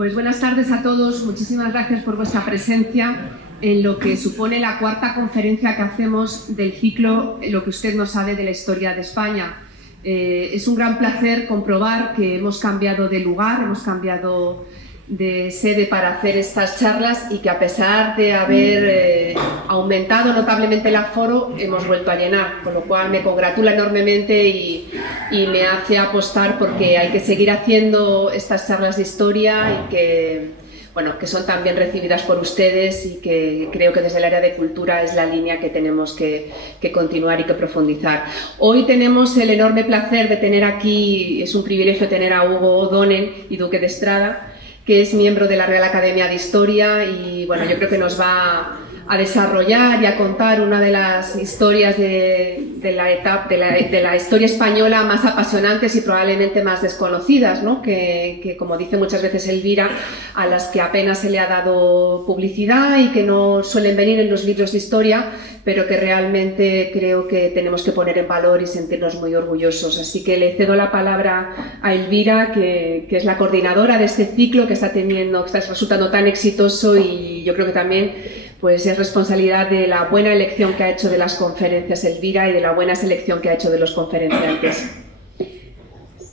Pues buenas tardes a todos. Muchísimas gracias por vuestra presencia en lo que supone la cuarta conferencia que hacemos del ciclo Lo que usted no sabe de la historia de España. Es un gran placer comprobar que hemos cambiado de lugar, hemos cambiado de sede para hacer estas charlas y que a pesar de haber aumentado notablemente el aforo, hemos vuelto a llenar, con lo cual me congratula enormemente y me hace apostar porque hay que seguir haciendo estas charlas de historia y que, bueno, que son tan bien recibidas por ustedes y que creo que desde el área de cultura es la línea que tenemos que continuar y que profundizar. Hoy tenemos el enorme placer de tener aquí, es un privilegio tener a Hugo O'Donnell y Duque de Estrada, que es miembro de la Real Academia de Historia y bueno, yo creo que nos va a desarrollar y a contar una de las historias de la historia española más apasionantes y probablemente más desconocidas, ¿no? Que como dice muchas veces Elvira, a las que apenas se le ha dado publicidad y que no suelen venir en los libros de historia, pero que realmente creo que tenemos que poner en valor y sentirnos muy orgullosos. Así que le cedo la palabra a Elvira, que es la coordinadora de este ciclo que está resultando tan exitoso, y yo creo que también pues es responsabilidad de la buena elección que ha hecho de las conferencias Elvira y de la buena selección que ha hecho de los conferenciantes.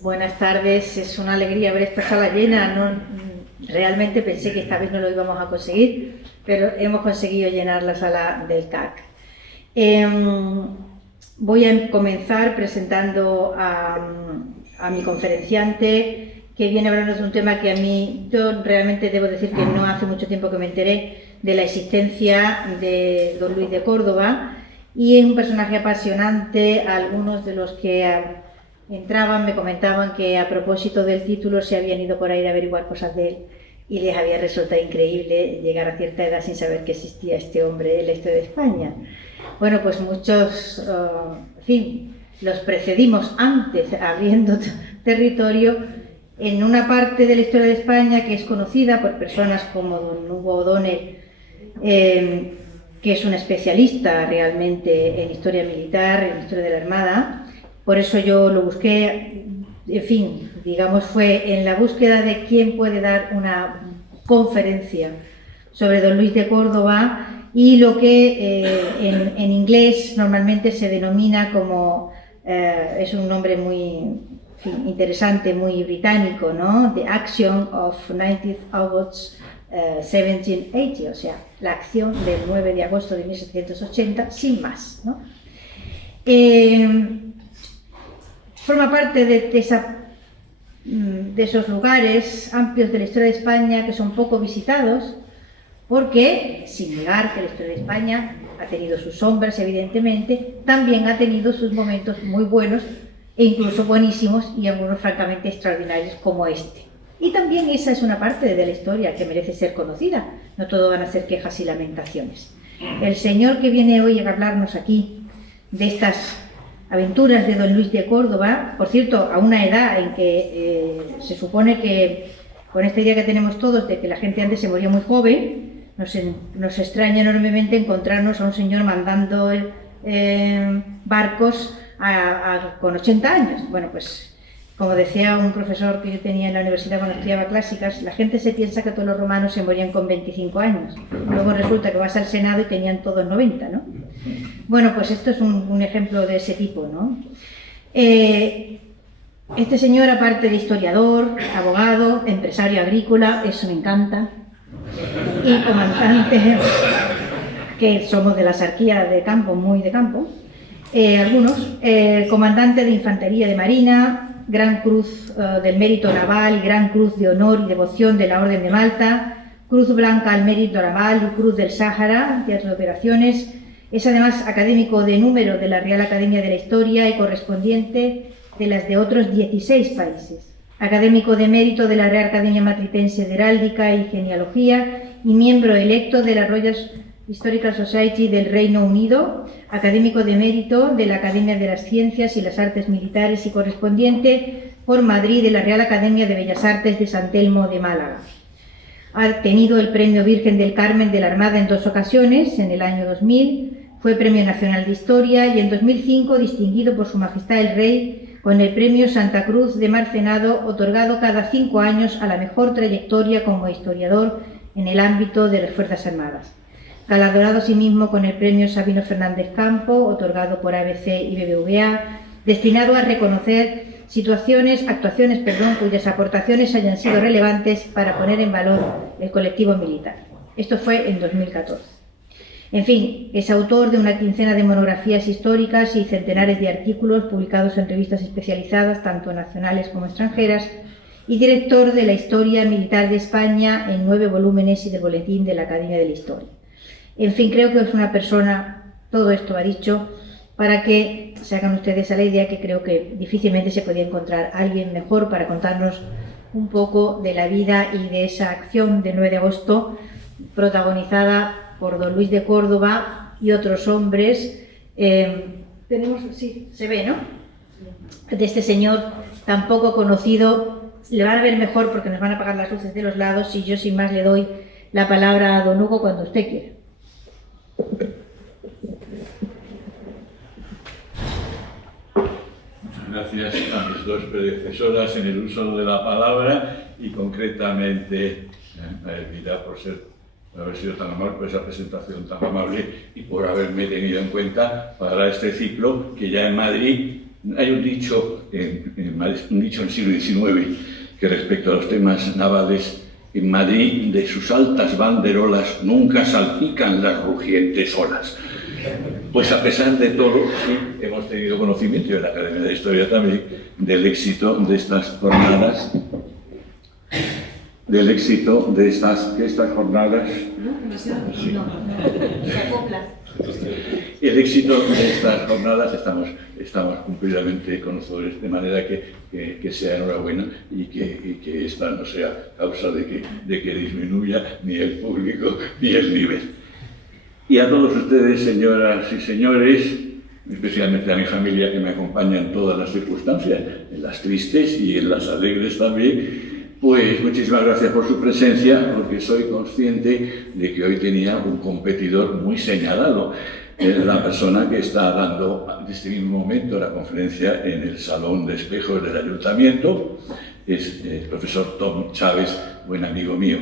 Buenas tardes, es una alegría ver esta sala llena. Realmente pensé que esta vez no lo íbamos a conseguir, pero hemos conseguido llenar la sala del CAC. Voy a comenzar presentando a mi conferenciante, que viene a hablarnos de un tema que a mí, yo realmente debo decir que no hace mucho tiempo que me enteré de la existencia de don Luis de Córdoba, y es un personaje apasionante. Algunos de los que entraban me comentaban que a propósito del título se habían ido por ahí a averiguar cosas de él y les había resultado increíble llegar a cierta edad sin saber que existía este hombre en la historia de España. Bueno, pues muchos, en fin, los precedimos antes abriendo territorio en una parte de la historia de España que es conocida por personas como don Hugo O'Donnell, que es un especialista realmente en historia militar, en historia de la Armada. Por eso yo lo busqué, en fin, digamos, fue en la búsqueda de quién puede dar una conferencia sobre don Luis de Córdoba, y lo que en inglés normalmente se denomina como, es un nombre muy, en fin, interesante, muy británico, ¿no? The Action of 19th August 1780, o sea, la acción del 9 de agosto de 1780, sin más, ¿no? Forma parte de esos lugares amplios de la historia de España que son poco visitados, porque, sin negar que la historia de España ha tenido sus sombras, evidentemente, también ha tenido sus momentos muy buenos e incluso buenísimos, y algunos francamente extraordinarios como este. Y también esa es una parte de la historia que merece ser conocida. No todo van a ser quejas y lamentaciones. El señor que viene hoy a hablarnos aquí de estas aventuras de don Luis de Córdoba, por cierto, a una edad en que se supone que, con esta idea que tenemos todos de que la gente antes se moría muy joven, nos extraña enormemente encontrarnos a un señor mandando barcos con 80 años. Bueno, pues como decía un profesor que yo tenía en la universidad cuando estudiaba clásicas, la gente se piensa que todos los romanos se morían con 25 años. Luego resulta que vas al Senado y tenían todos 90, ¿no? Bueno, pues esto es un ejemplo de ese tipo, ¿no? Este señor, aparte de historiador, abogado, empresario agrícola, eso me encanta, y comandante, que somos de la sarquía de campo, muy de campo, algunos, comandante de infantería de marina, Gran Cruz del Mérito Naval y Gran Cruz de Honor y Devoción de la Orden de Malta, Cruz Blanca al Mérito Naval y Cruz del Sáhara, Teatro de Operaciones. Es además académico de número de la Real Academia de la Historia y correspondiente de las de otros 16 países. Académico de mérito de la Real Academia Matritense de Heráldica y Genealogía y miembro electo de la Royal Historical Society del Reino Unido, académico de mérito de la Academia de las Ciencias y las Artes Militares y correspondiente por Madrid de la Real Academia de Bellas Artes de San Telmo de Málaga. Ha tenido el Premio Virgen del Carmen de la Armada en 2 ocasiones, en el año 2000, fue Premio Nacional de Historia y en 2005 distinguido por Su Majestad el Rey con el Premio Santa Cruz de Marcenado, otorgado cada 5 años a la mejor trayectoria como historiador en el ámbito de las Fuerzas Armadas. Galardonado asimismo con el Premio Sabino Fernández Campo, otorgado por ABC y BBVA, destinado a reconocer actuaciones, cuyas aportaciones hayan sido relevantes para poner en valor el colectivo militar. Esto fue en 2014. En fin, es autor de una quincena de monografías históricas y centenares de artículos publicados en revistas especializadas, tanto nacionales como extranjeras, y director de la Historia Militar de España en 9 volúmenes y del Boletín de la Academia de la Historia. En fin, creo que es una persona, todo esto ha dicho, para que se hagan ustedes a la idea que creo que difícilmente se podía encontrar alguien mejor para contarnos un poco de la vida y de esa acción del 9 de agosto protagonizada por don Luis de Córdoba y otros hombres. Sí, se ve, ¿no? De este señor tan poco conocido. Le van a ver mejor porque nos van a apagar las luces de los lados y yo sin más le doy la palabra a don Hugo cuando usted quiera. Gracias a mis dos predecesoras en el uso de la palabra y concretamente a Elvira por haber sido tan amable, por esa presentación tan amable y por haberme tenido en cuenta para este ciclo que ya en Madrid hay un dicho en el siglo XIX que respecto a los temas navales, en Madrid de sus altas banderolas nunca salpican las rugientes olas. Pues a pesar de todo, sí, hemos tenido conocimiento, y en la Academia de Historia también, del éxito de estas jornadas, Sí. El éxito de estas jornadas estamos completamente conocedores, de manera que sea enhorabuena y que esta no sea causa de que disminuya ni el público ni el nivel. Y a todos ustedes, señoras y señores, especialmente a mi familia que me acompaña en todas las circunstancias, en las tristes y en las alegres también, pues muchísimas gracias por su presencia, porque soy consciente de que hoy tenía un competidor muy señalado, la persona que está dando en este mismo momento la conferencia en el Salón de Espejos del Ayuntamiento, es el profesor Tom Chávez, buen amigo mío.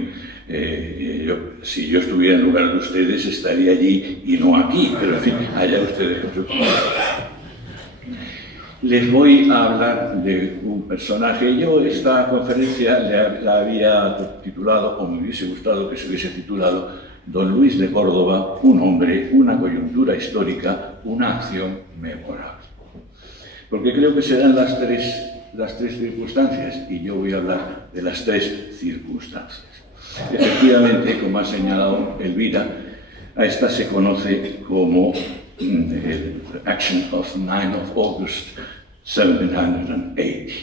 Si yo estuviera en lugar de ustedes estaría allí y no aquí, pero en fin, allá ustedes con su conversación. Les voy a hablar de un personaje. Yo esta conferencia la había titulado, o me hubiese gustado que se hubiese titulado, Don Luis de Córdoba, un hombre, una coyuntura histórica, una acción memorable. Porque creo que serán las tres circunstancias, y yo voy a hablar de las tres circunstancias. Efectivamente, como ha señalado Elvira, a esta se conoce como el Action of 9 of August 1780.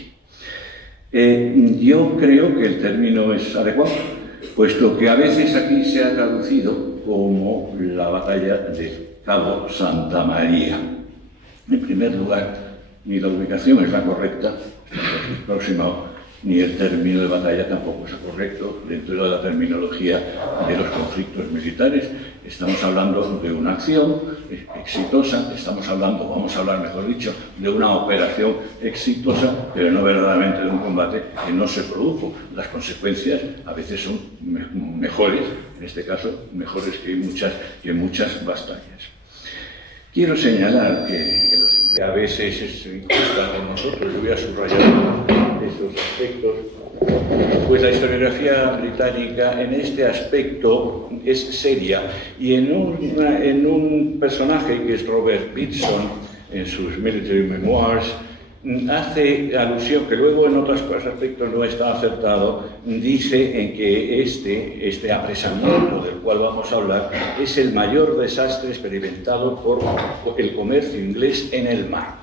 Yo creo que el término es adecuado, puesto que a veces aquí se ha traducido como la batalla de Cabo Santa María. En primer lugar, ni la ubicación es la correcta, próximo, ni el término de batalla tampoco es correcto dentro de la terminología de los conflictos militares. Estamos hablando de una acción exitosa, vamos a hablar mejor dicho, de una operación exitosa, pero no verdaderamente de un combate que no se produjo. Las consecuencias a veces son mejores, en este caso mejores que muchas batallas. Quiero señalar que a veces es injusta con nosotros, yo voy a subrayar estos aspectos, pues la historiografía británica en este aspecto es seria y en un personaje que es Robert Pitson, en sus Military Memoirs, hace alusión, que luego en otros aspectos no está acertado, dice en que este apresamiento del cual vamos a hablar es el mayor desastre experimentado por el comercio inglés en el mar.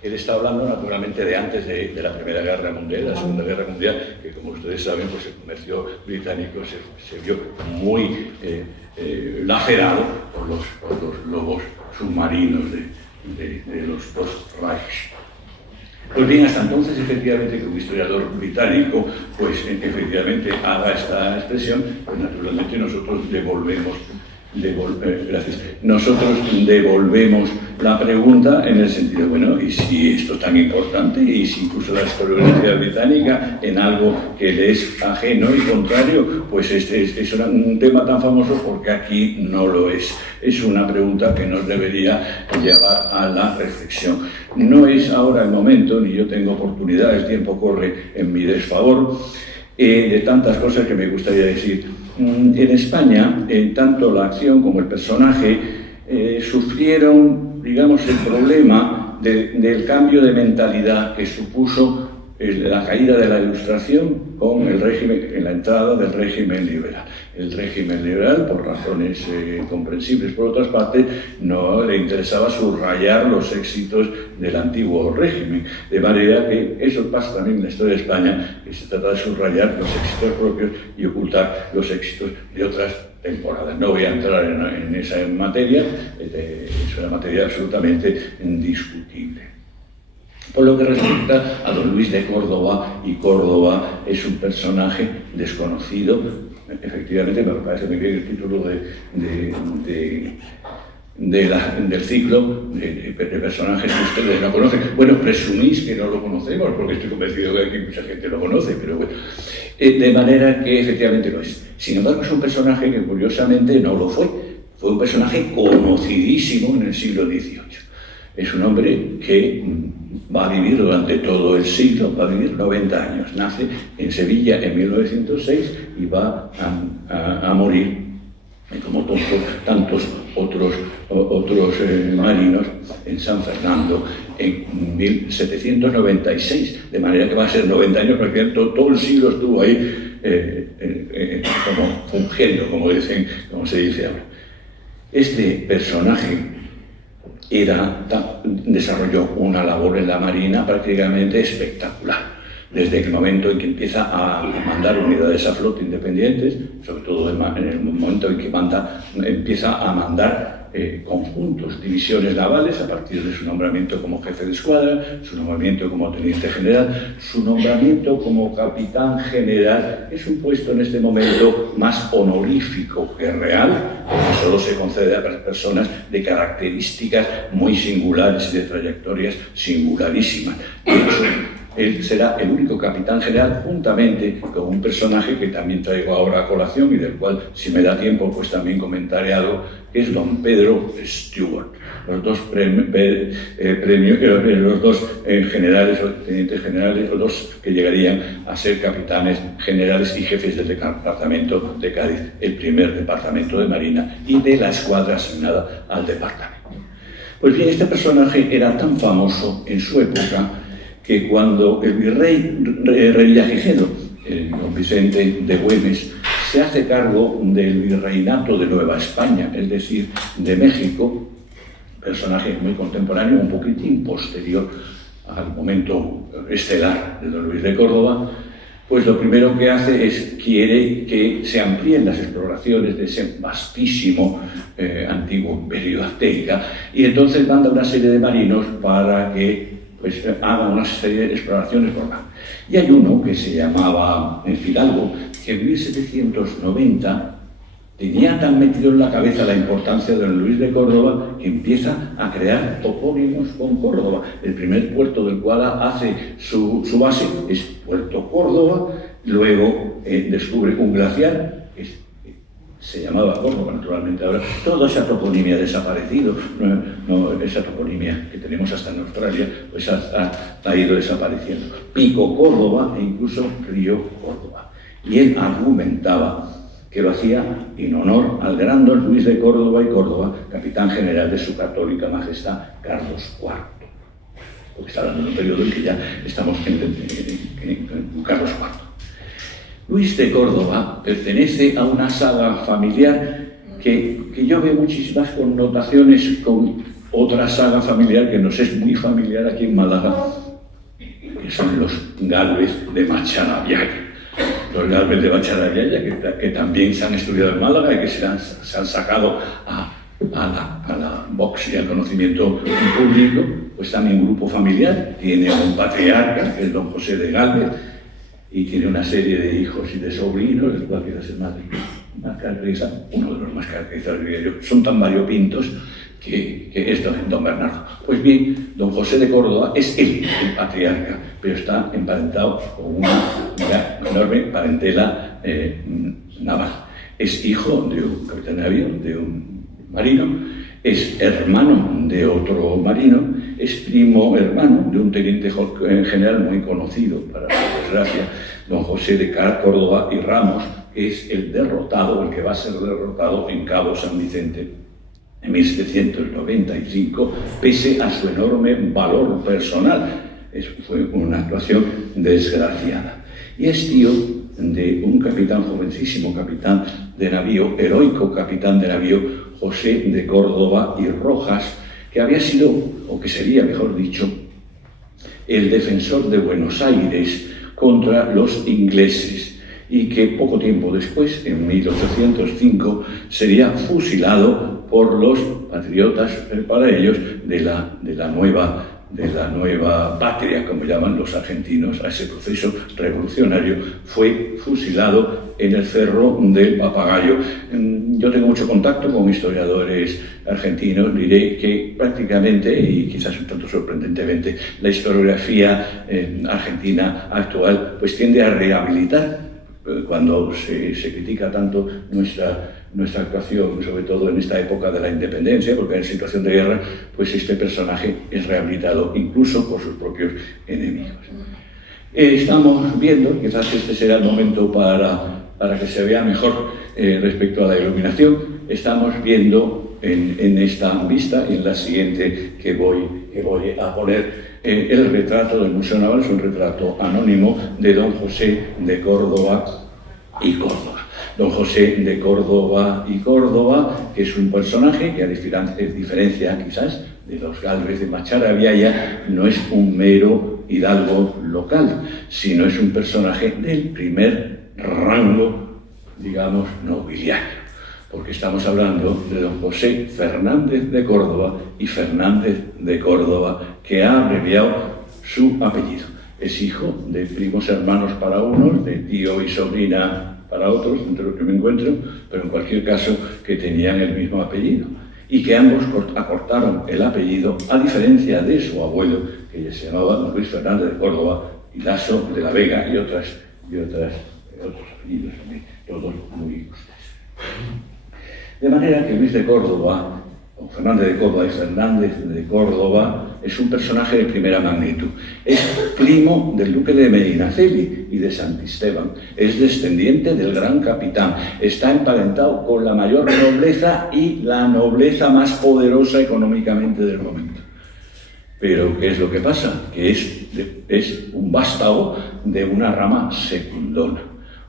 Él está hablando naturalmente de antes de la Primera Guerra Mundial, la Segunda Guerra Mundial, que como ustedes saben, pues el comercio británico se vio muy lacerado por los lobos submarinos de los dos Reichs. Pues bien, hasta entonces, efectivamente, que un historiador británico, pues efectivamente haga esta expresión, pues naturalmente nosotros devolvemos la pregunta en el sentido, bueno, ¿y si esto es tan importante? ¿Y si incluso la historiografía británica en algo que le es ajeno y contrario? Pues este es un tema tan famoso porque aquí no lo es. Es una pregunta que nos debería llevar a la reflexión. No es ahora el momento, ni yo tengo oportunidad, el tiempo corre en mi desfavor, de tantas cosas que me gustaría decir. En España, tanto la acción como el personaje sufrieron, digamos, el problema del cambio de mentalidad que supuso la caída de la Ilustración con el régimen, en la entrada del régimen liberal. El régimen liberal, por razones comprensibles por otras partes, no le interesaba subrayar los éxitos del antiguo régimen. De manera que eso pasa también en la historia de España, que se trata de subrayar los éxitos propios y ocultar los éxitos de otras temporadas. No voy a entrar en esa materia, es una materia absolutamente discutible. Por lo que respecta a don Luis de Córdoba, y Córdoba es un personaje desconocido, efectivamente, me parece muy bien el título del ciclo de personajes que ustedes no conocen. Bueno, presumís que no lo conocemos, porque estoy convencido de que mucha gente lo conoce, pero bueno. De manera que efectivamente lo es. Sin embargo, es un personaje que curiosamente no lo fue. Fue un personaje conocidísimo en el siglo XVIII. Es un hombre que va a vivir durante todo el siglo, va a vivir 90 años. Nace en Sevilla en 1906 y va a morir, como tantos otros marinos, en San Fernando en 1796. De manera que va a ser 90 años, porque todo el siglo estuvo ahí como fungiendo, como se dice ahora. Este personaje desarrolló una labor en la Marina prácticamente espectacular. Desde el momento en que empieza a mandar unidades a flota independientes, sobre todo en el momento en que empieza a mandar conjuntos, divisiones navales, a partir de su nombramiento como jefe de escuadra, su nombramiento como teniente general, su nombramiento como capitán general. Es un puesto en este momento más honorífico que real, porque solo se concede a personas de características muy singulares y de trayectorias singularísimas. De hecho, él será el único capitán general, juntamente con un personaje que también traigo ahora a colación y del cual, si me da tiempo, pues también comentaré algo, que es don Pedro Stewart. Los dos generales o tenientes generales, los dos que llegarían a ser capitanes generales y jefes del departamento de Cádiz, el primer departamento de Marina y de la escuadra asignada al departamento. Pues bien, este personaje era tan famoso en su época que cuando el virrey Revillagigedo, don Vicente de Güemes, se hace cargo del virreinato de Nueva España, es decir, de México, personaje muy contemporáneo, un poquitín posterior al momento estelar de don Luis de Córdoba, pues lo primero que hace es quiere que se amplíen las exploraciones de ese vastísimo antiguo imperio azteca, y entonces manda una serie de marinos para que haga una serie de exploraciones por mar. Y hay uno que se llamaba Fidalgo, que en 1790 tenía tan metido en la cabeza la importancia de don Luis de Córdoba que empieza a crear topónimos con Córdoba. El primer puerto del cual hace su base es Puerto Córdoba, luego descubre un glaciar, se llamaba Córdoba, naturalmente. Ahora toda esa toponimia ha desaparecido, esa toponimia que tenemos hasta en Australia, pues ha ido desapareciendo. Pico Córdoba e incluso Río Córdoba. Y él argumentaba que lo hacía en honor al gran don Luis de Córdoba y Córdoba, capitán general de su católica majestad Carlos IV. Porque está hablando de un periodo en que ya estamos en Carlos IV. Luis de Córdoba pertenece a una saga familiar que yo veo muchísimas connotaciones con otra saga familiar que nos es muy familiar aquí en Málaga, que son los Gálvez de Macharabiaga. Los Gálvez de Macharabiaga, que también se han estudiado en Málaga y que se han sacado a la box y al conocimiento público, pues también un grupo familiar, tiene un patriarca, que es don José de Gálvez, y tiene una serie de hijos y de sobrinos, el cual quizás es más caracterizado, uno de los más caracterizados, diría yo. Son tan variopintos que es don Bernardo. Pues bien, don José de Córdoba es él, el patriarca, pero está emparentado con una enorme parentela naval. Es hijo de un capitán de navío, de un marino, es hermano de otro marino, es primo hermano de un teniente general muy conocido, para su desgracia, don José de Córdoba y Ramos, que es el derrotado, el que va a ser derrotado en Cabo San Vicente en 1795, pese a su enorme valor personal. Fue una actuación desgraciada. Y es tío de un capitán jovencísimo, capitán de navío, heroico capitán de navío, José de Córdoba y Rojas, que había sido, o que sería, mejor dicho, el defensor de Buenos Aires contra los ingleses, y que poco tiempo después, en 1805, sería fusilado por los patriotas, para ellos, de la nueva patria, como llaman los argentinos, a ese proceso revolucionario. Fue fusilado en el Cerro del Papagayo. Yo tengo mucho contacto con historiadores argentinos. Diré que prácticamente, y quizás un tanto sorprendentemente, la historiografía argentina actual pues tiende a rehabilitar cuando se critica tanto nuestra actuación, sobre todo en esta época de la independencia, porque en situación de guerra, pues este personaje es rehabilitado incluso por sus propios enemigos. Estamos viendo, quizás este será el momento para que se vea mejor respecto a la iluminación, estamos viendo en esta vista, en la siguiente que voy a poner, el retrato del Museo Naval. Es un retrato anónimo de don José de Córdoba y Córdoba. Don José de Córdoba y Córdoba, que es un personaje que, a diferencia quizás de los Gálvez de Macharabiaya, no es un mero hidalgo local, sino es un personaje del primer rango, digamos, nobiliario, porque estamos hablando de don José Fernández de Córdoba y Fernández de Córdoba, que ha abreviado su apellido. Es hijo de primos hermanos para unos, de tío y sobrina para otros, entre los que me encuentro, pero en cualquier caso que tenían el mismo apellido y que ambos acortaron el apellido, a diferencia de su abuelo, que se llamaba don Luis Fernández de Córdoba y Lasso de la Vega, y otros apellidos, todos muy ilustres. De manera que Luis de Córdoba, o Fernández de Córdoba y Fernández de Córdoba, es un personaje de primera magnitud. Es primo del duque de Medinaceli y de Santisteban. Es descendiente del gran capitán. Está emparentado con la mayor nobleza y la nobleza más poderosa económicamente del momento. Pero, ¿qué es lo que pasa? Que es un vástago de una rama secundona.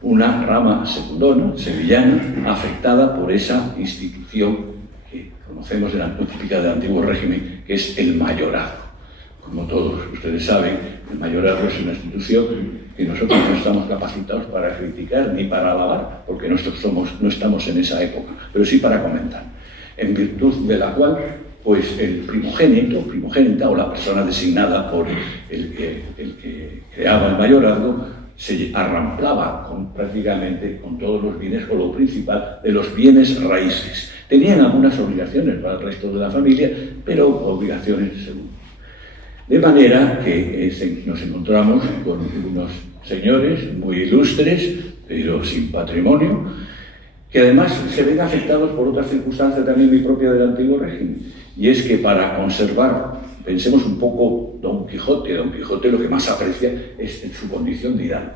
Una rama secundona, sevillana, afectada por esa institución que conocemos típica del antiguo régimen, que es el mayorazgo. Como todos ustedes saben, el mayorazgo es una institución que nosotros no estamos capacitados para criticar ni para alabar, porque no estamos en esa época, pero sí para comentar, en virtud de la cual pues el primogénita o la persona designada por el que creaba el mayorazgo se arramplaba prácticamente con todos los bienes, o lo principal, de los bienes raíces. Tenían algunas obligaciones para el resto de la familia, pero obligaciones segundas. De manera que nos encontramos con unos señores muy ilustres, pero sin patrimonio, que además se ven afectados por otras circunstancias también muy propias del antiguo régimen. Y es que para conservar, pensemos un poco Don Quijote lo que más aprecia es en su condición de hidalgo.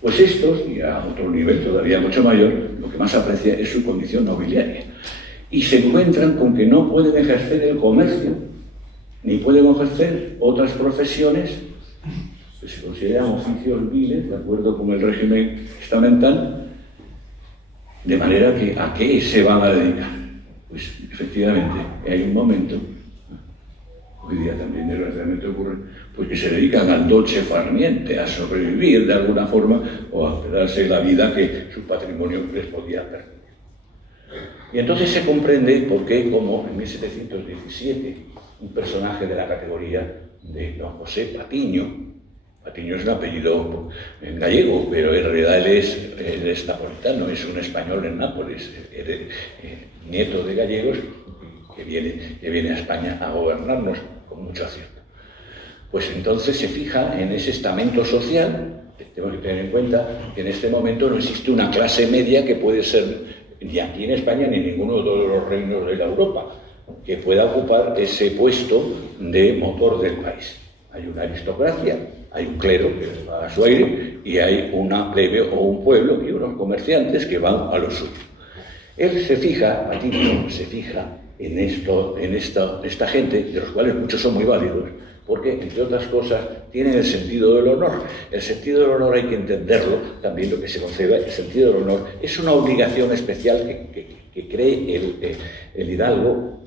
Pues estos, y a otro nivel todavía mucho mayor, lo que más aprecia es su condición nobiliaria. Y se encuentran con que no pueden ejercer el comercio, ni pueden ejercer otras profesiones que se consideran oficios viles, de acuerdo con el régimen estamental, de manera que ¿a qué se van a dedicar? Pues efectivamente hay un momento, hoy día también desgraciadamente ocurre, pues que se dedican al dolce far niente, a sobrevivir de alguna forma o a darse la vida que su patrimonio les podía permitir. Y entonces se comprende por qué, como en 1717, un personaje de la categoría de don José Patiño es un apellido en gallego, pero en realidad él es napolitano, es un español en Nápoles, nieto de gallegos, que viene a España a gobernarnos con mucho acierto. Pues entonces se fija en ese estamento social. Tenemos que tener en cuenta que en este momento no existe una clase media que puede ser, ni aquí en España ni en ninguno de los reinos de la Europa, que pueda ocupar ese puesto de motor del país. Hay una aristocracia, hay un clero que va a su aire y hay una plebe o un pueblo y unos comerciantes que van a lo suyo. Él se fija, Patiño se fija en esta gente, de los cuales muchos son muy válidos, porque, entre otras cosas, tienen el sentido del honor. El sentido del honor hay que entenderlo, también lo que se concebe. El sentido del honor es una obligación especial que cree el hidalgo,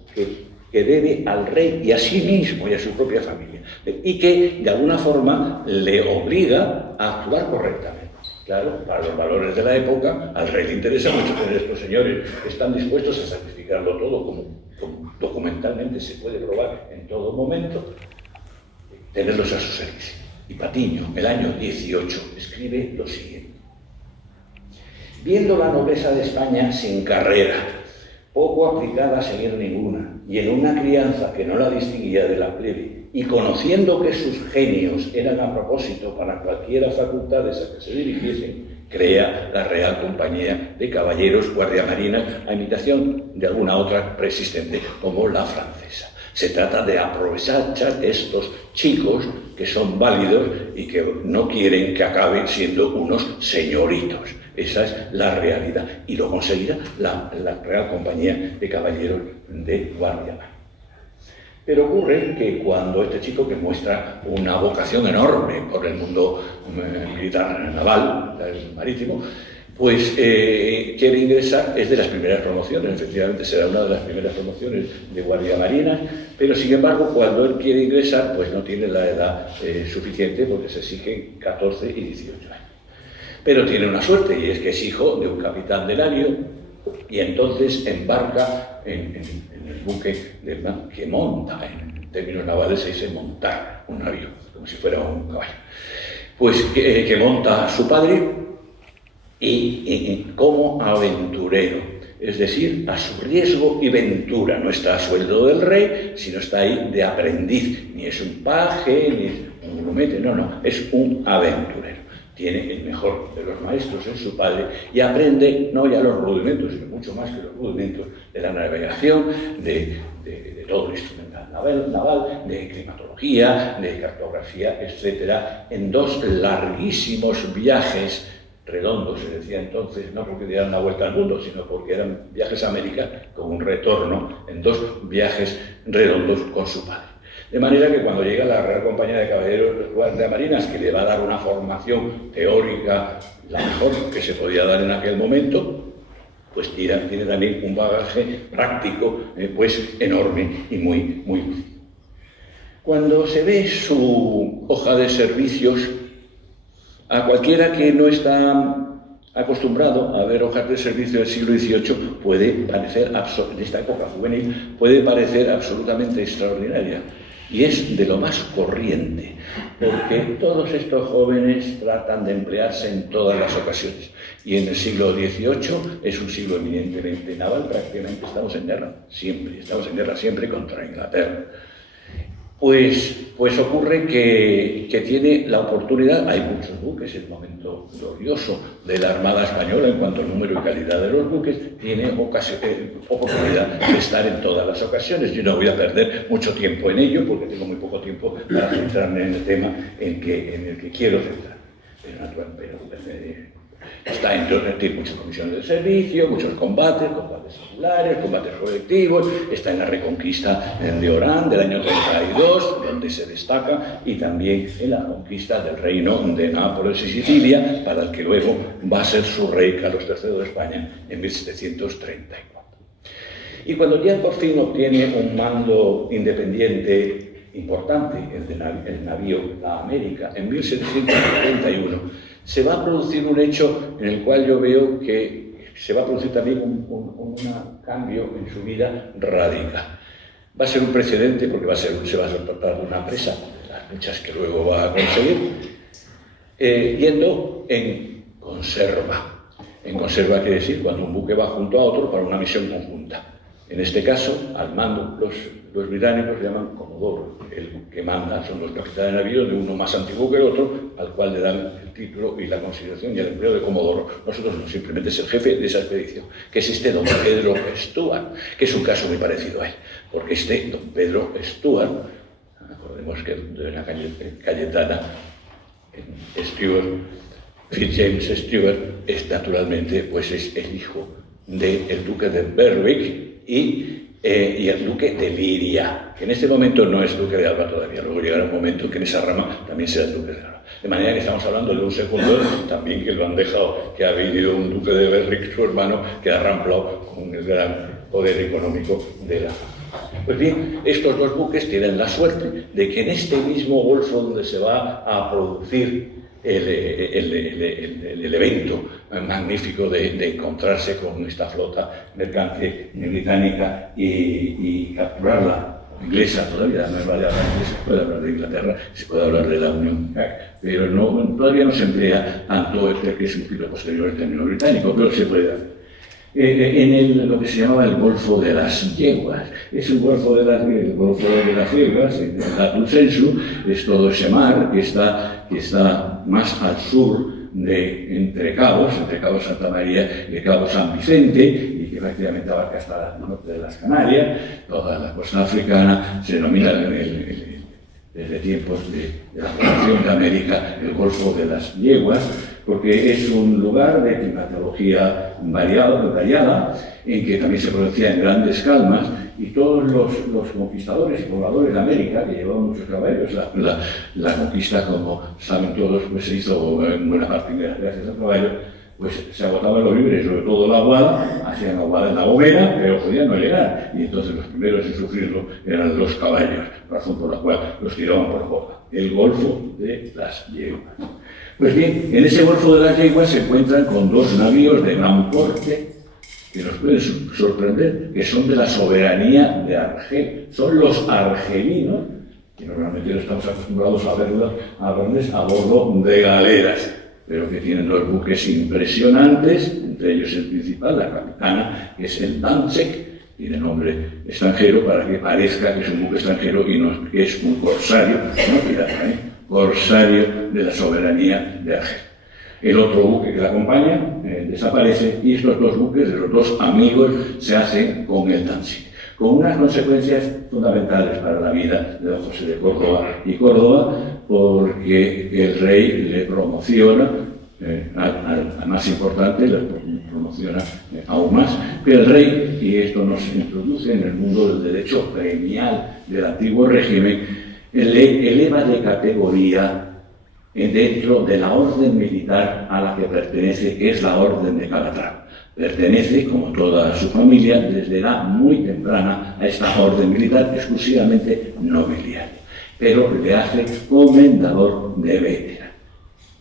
que debe al rey y a sí mismo y a su propia familia, y que, de alguna forma, le obliga a actuar correctamente. Claro, para los valores de la época, al rey le interesa mucho tener estos señores que están dispuestos a sacrificarlo todo, como documentalmente se puede probar en todo momento, tenerlos a su servicio. Y Patiño, el año 18, escribe lo siguiente: viendo la nobleza de España sin carrera, poco aplicada a seguir ninguna, y en una crianza que no la distinguía de la plebe, y conociendo que sus genios eran a propósito para cualquiera facultades a que se dirigiesen, crea la Real Compañía de Caballeros Guardiamarinas, a imitación de alguna otra preexistente, como la francesa. Se trata de aprovechar estos chicos que son válidos y que no quieren que acaben siendo unos señoritos. Esa es la realidad. Y lo conseguirá la Real Compañía de Caballeros de Guardiamarinas. Pero ocurre que cuando este chico, que muestra una vocación enorme por el mundo militar naval, marítimo, pues quiere ingresar, es de las primeras promociones, efectivamente será una de las primeras promociones de Guardiamarinas, pero sin embargo cuando él quiere ingresar pues no tiene la edad suficiente, porque se exigen 14 y 18 años. Pero tiene una suerte, y es que es hijo de un capitán de navío, y entonces embarca en el buque que monta, en términos navales se dice montar un navío, como si fuera un caballo, pues que monta a su padre, y como aventurero, es decir, a su riesgo y ventura. No está a sueldo del rey, sino está ahí de aprendiz. Ni es un paje, ni es un grumete, no, es un aventurero. Tiene el mejor de los maestros en su padre y aprende no ya los rudimentos, sino mucho más que los rudimentos de la navegación, de todo el instrumental naval, de climatología, de cartografía, etc., en 2 larguísimos viajes redondos, se decía entonces, no porque dieran una vuelta al mundo, sino porque eran viajes a América con un retorno, en 2 viajes redondos con su padre. De manera que cuando llega la Real Compañía de Caballeros Guardiamarinas, que le va a dar una formación teórica, la mejor que se podía dar en aquel momento, pues tiene también un bagaje práctico pues enorme y muy útil. Cuando se ve su hoja de servicios, a cualquiera que no está acostumbrado a ver hojas de servicio del siglo XVIII puede parecer, de esta época juvenil, puede parecer absolutamente extraordinaria. Y es de lo más corriente, porque todos estos jóvenes tratan de emplearse en todas las ocasiones. Y en el siglo XVIII es un siglo eminentemente naval, prácticamente estamos en guerra siempre contra Inglaterra. Pues ocurre que tiene la oportunidad, hay muchos buques, el momento glorioso de la Armada Española en cuanto al número y calidad de los buques, tiene oportunidad de estar en todas las ocasiones. Yo no voy a perder mucho tiempo en ello, porque tengo muy poco tiempo para centrarme en el tema en el que quiero centrarme. Tiene muchas comisiones de servicio, muchos combates seculares, combates colectivos, está en la reconquista de Orán del año 32, donde se destaca, y también en la conquista del reino de Nápoles y Sicilia, para el que luego va a ser su rey Carlos III de España en 1734. Y cuando ya por fin obtiene un mando independiente importante, el navío La América, en 1741, se va a producir un hecho en el cual yo veo que se va a producir también un cambio en su vida radical. Va a ser un precedente porque se va a tratar de una presa, de las muchas que luego va a conseguir, yendo en conserva. En conserva quiere decir cuando un buque va junto a otro para una misión conjunta. En este caso, al mando, los británicos llaman comodoro. El que manda son los capitanes de navío, de uno más antiguo que el otro, al cual le dan el título y la consideración y el empleo de comodoro. Nosotros no, simplemente es el jefe de esa expedición, que es este don Pedro Stuart, que es un caso muy parecido a él, porque este don Pedro Stuart, acordemos que de una Cayetana, Stuart, Fitzjames Stuart, es naturalmente pues es el hijo del duque de Berwick y el duque de Liria, que en este momento no es duque de Alba todavía, luego llegará un momento en que en esa rama también será el duque de Alba. De manera que estamos hablando de un segundo también que lo han dejado, que ha venido un duque de Berwick, su hermano, que ha ramplado con el gran poder económico de la... Pues bien, estos dos buques tienen la suerte de que en este mismo golfo donde se va a producir el evento magnífico de encontrarse con esta flota mercante británica y capturarla, inglesa todavía, no es vale hablar inglesa, se puede hablar de Inglaterra, se puede hablar de la Unión Jack, pero no, todavía no se emplea tanto que es un siglo posterior el término británico, pero se puede hacer. En lo que se llamaba el Golfo de las Yeguas. Es el Golfo de las Yeguas, en el latus sensu, es todo ese mar que está más al sur entre Cabo Santa María y Cabo San Vicente, y que prácticamente abarca hasta el norte de las Canarias, toda la costa africana, se denomina desde tiempos de la formación de América el Golfo de las Yeguas, porque es un lugar de climatología variada, en que también se producían grandes calmas, y todos los conquistadores y pobladores de América, que llevaban muchos caballos, la conquista, como saben todos, pues se hizo en buena parte gracias al caballo, pues se agotaban los víveres, sobre todo la aguada, hacían aguada en la Gomera, pero podían no llegar, y entonces los primeros en sufrirlo eran los caballos, razón por la cual los tiraban por boca. El Golfo de las Yeguas. Pues bien, en ese Golfo de las Yeguas se encuentran con dos navíos de gran porte que nos pueden sorprender, que son de la soberanía de Argel. Son los argelinos, que normalmente no estamos acostumbrados a verles a bordo de galeras, pero que tienen dos buques impresionantes, entre ellos el principal, la capitana, que es el Danzig, tiene nombre extranjero para que parezca que es un buque extranjero y no que es un corsario, no pirata, corsario de la soberanía de Argel. El otro buque que la acompaña desaparece, y estos dos buques de los dos amigos se hacen con el Danzig, con unas consecuencias fundamentales para la vida de don José de Córdoba y Córdoba, porque el rey le promociona al más importante, le promociona aún más, pero el rey, y esto nos introduce en el mundo del derecho gremial del antiguo régimen, le eleva de categoría dentro de la orden militar a la que pertenece, que es la Orden de Calatrava. Pertenece, como toda su familia, desde edad muy temprana a esta orden militar exclusivamente nobiliaria, pero le hace comendador de veterano.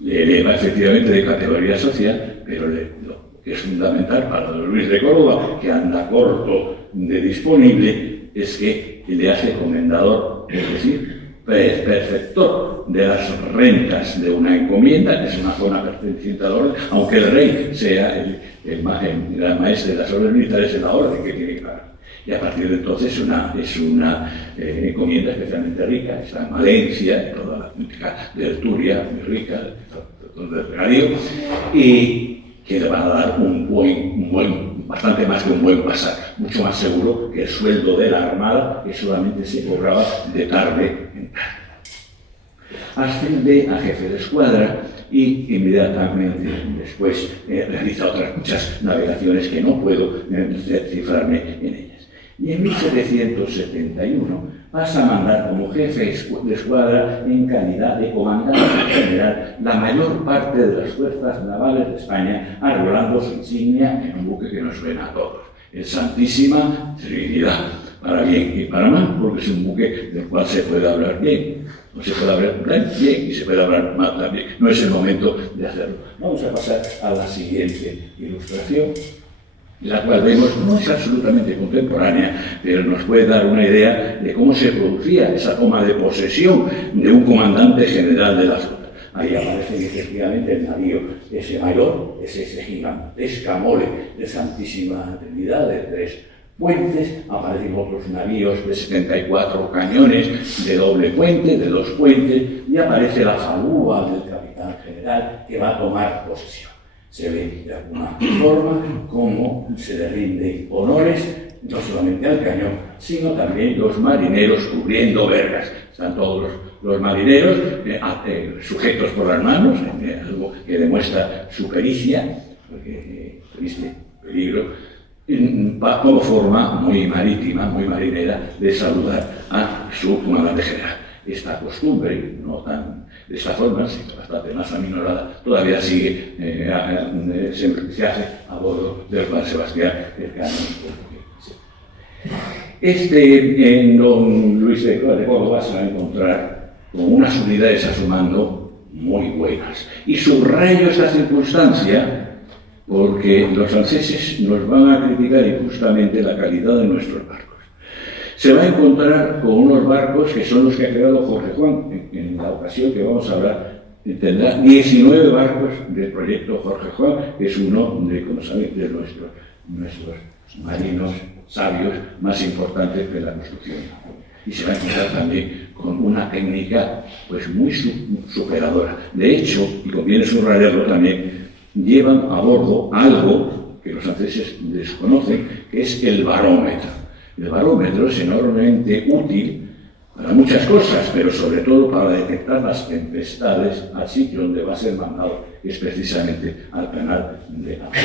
Le eleva efectivamente de categoría social, pero lo que es fundamental para don Luis de Córdoba, que anda corto de disponible, es que le hace comendador, es decir, preceptor de las rentas de una encomienda, que es una zona perteneciente a la orden, aunque el rey sea el maestre de las órdenes militares, es la orden que tiene que pagar. Y a partir de entonces es una encomienda especialmente rica, está en Valencia, en toda la política de Turia, muy rica, todo el regadío, y que le va a dar bastante más que un buen pasar, mucho más seguro que el sueldo de la Armada, que solamente se cobraba de tarde en tarde. Asciende a jefe de escuadra y inmediatamente después realiza otras muchas navegaciones que no puedo cifrarme en ellas. Y en 1771 pasa a mandar como jefe de escuadra, en calidad de comandante general, la mayor parte de las fuerzas navales de España, arrolando su insignia en un buque que nos suena a todos, el Santísima Trinidad, para bien y para mal, porque es un buque del cual se puede hablar bien, o se puede hablar bien y se puede hablar mal también. No es el momento de hacerlo. Vamos a pasar a la siguiente ilustración, la cual vemos no es absolutamente contemporánea, pero nos puede dar una idea de cómo se producía esa toma de posesión de un comandante general de la flota. Ahí aparece efectivamente el navío ese mayor, ese gigantesca mole de Santísima Trinidad de puentes, aparecen otros navíos de 74 cañones, de doble puente, de 2 puentes, y aparece la falúa del capitán general que va a tomar posesión. Se ve de alguna forma cómo se le rinden honores, no solamente al cañón, sino también los marineros cubriendo vergas. Están todos los marineros sujetos por las manos, algo que demuestra su pericia, porque existe peligro, como forma muy marítima, muy marinera, de saludar a su comandante general. Esta costumbre, no tan de esta forma, sino bastante más aminorada, todavía sigue, se hace a bordo del Juan Sebastián, el cañón. En don Luis de Córdoba se va a encontrar con unas unidades a su mando muy buenas. Y subrayo esta circunstancia porque los franceses nos van a criticar injustamente la calidad de nuestros barcos. Se va a encontrar con unos barcos que son los que ha creado Jorge Juan. En la ocasión que vamos a hablar, tendrá 19 barcos del proyecto Jorge Juan, que es uno de, como saben, de nuestros marinos sabios más importantes de la construcción. Y se va a encontrar también con una técnica pues muy superadora. De hecho, y conviene subrayarlo también, llevan a bordo algo que los franceses desconocen, que es el barómetro. El barómetro es enormemente útil para muchas cosas, pero sobre todo para detectar las tempestades al sitio donde va a ser mandado, que es precisamente al canal de Panamá.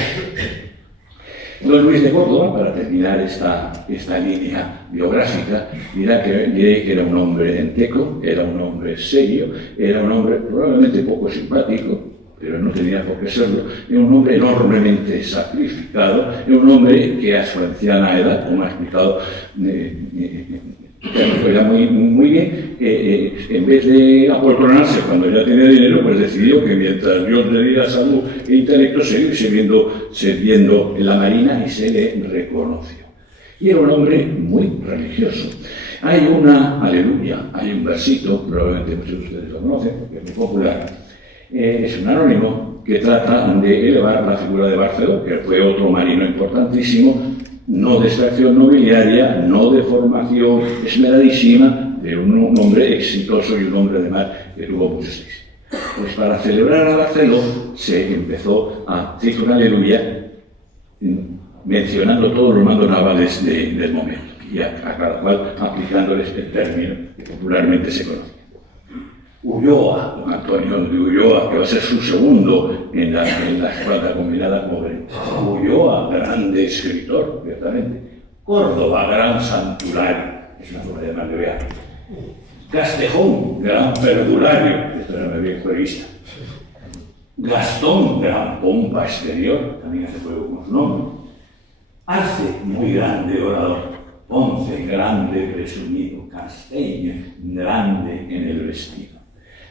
Don Luis de Córdoba, para terminar esta línea biográfica, diré que era un hombre enteco, era un hombre serio, era un hombre probablemente poco simpático, pero no tenía por qué serlo, era un hombre enormemente sacrificado, era un hombre que a su anciana edad, como ha explicado, era muy bien, en vez de apoltronarse cuando ya tenía dinero, pues decidió que mientras Dios le diera salud e intelecto, seguir sirviendo en la marina, y se le reconoció. Y era un hombre muy religioso. Hay una aleluya, hay un versito, probablemente muchos de ustedes lo conocen, porque es muy popular. Es un anónimo que trata de elevar la figura de Barceló, que fue otro marino importantísimo, no de extracción nobiliaria, no de formación esmeradísima, pero un hombre exitoso y un hombre de mar que tuvo muchos éxitos. Pues para celebrar a Barceló se empezó a decir una aleluya mencionando todos los mandos navales del momento, y a cada cual aplicándoles el término que popularmente se conoce. Ulloa, Antonio de Ulloa, que va a ser su segundo en la escuadra combinada como Brent. Ulloa, grande escritor, ciertamente. Córdoba, gran santuario, es una forma de llamar de Beato. Castejón, gran perdulario, esto era bien juerista. Gastón, gran pompa exterior, también hace juego con su nombre. Arce, muy grande orador. Ponce, grande presumido. Casteño, grande en el vestido.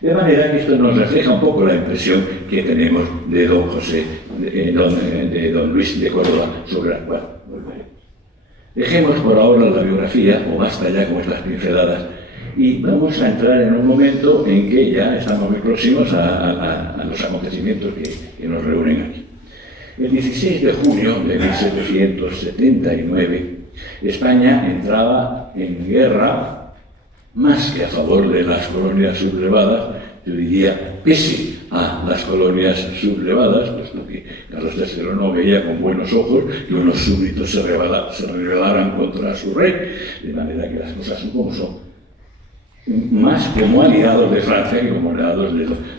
De manera que esto nos refleja un poco la impresión que tenemos de don José, de don Luis de Córdoba, sobre la cual volveremos. Dejemos por ahora la biografía, o basta ya con estas pinceladas, y vamos a entrar en un momento en que ya estamos muy próximos a los acontecimientos que nos reúnen aquí. El 16 de junio de 1779, España entraba en guerra más que a favor de las colonias sublevadas, yo diría pese a las colonias sublevadas, puesto que Carlos III no veía con buenos ojos que unos súbditos se rebelaran contra su rey, de manera que las cosas son como son, más como aliados de Francia que como aliados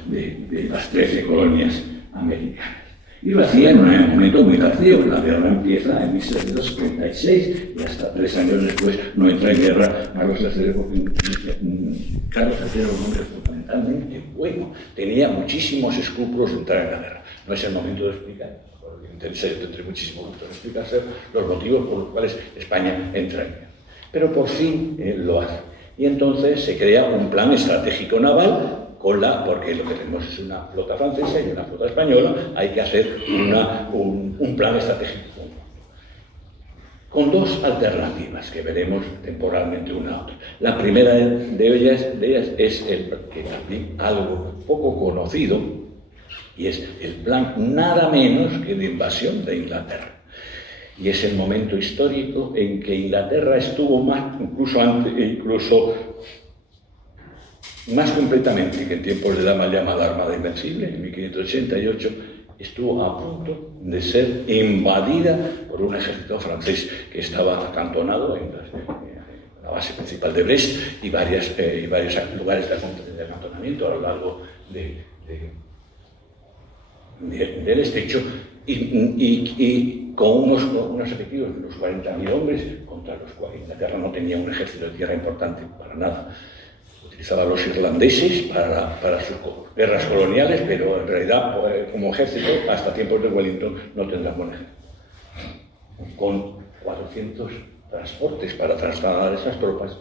de las 13 colonias americanas. Y lo hacía en un momento muy tardío. La guerra empieza en 1736 y hasta 3 años después no entra en guerra Carlos III, porque Carlos III era un hombre fundamentalmente bueno. Tenía muchísimos escrúpulos de entrar en la guerra. No es el momento de explicar, porque tendré muchísimo gusto en explicarse los motivos por los cuales España entra en guerra. Pero por fin lo hace. Y entonces se crea un plan estratégico naval, porque lo que tenemos es una flota francesa y una flota española, hay que hacer un plan estratégico con 2 alternativas que veremos temporalmente una a otra. La primera de ellas es que también algo poco conocido, y es el plan nada menos que de invasión de Inglaterra. y es el momento histórico en que Inglaterra estuvo incluso más completamente que en tiempos de la mal llamada Armada Invencible, en 1588, estuvo a punto de ser invadida por un ejército francés que estaba acantonado en la base principal de Brest y varios lugares de acantonamiento a lo largo del estrecho, y con unos efectivos de unos 40.000 hombres, contra los cuales Inglaterra no tenía un ejército de tierra importante para nada. Utilizaba a los irlandeses para sus guerras coloniales, pero en realidad como ejército, hasta tiempos de Wellington, no tendrán buen ejército. Con 400 transportes para trasladar esas tropas,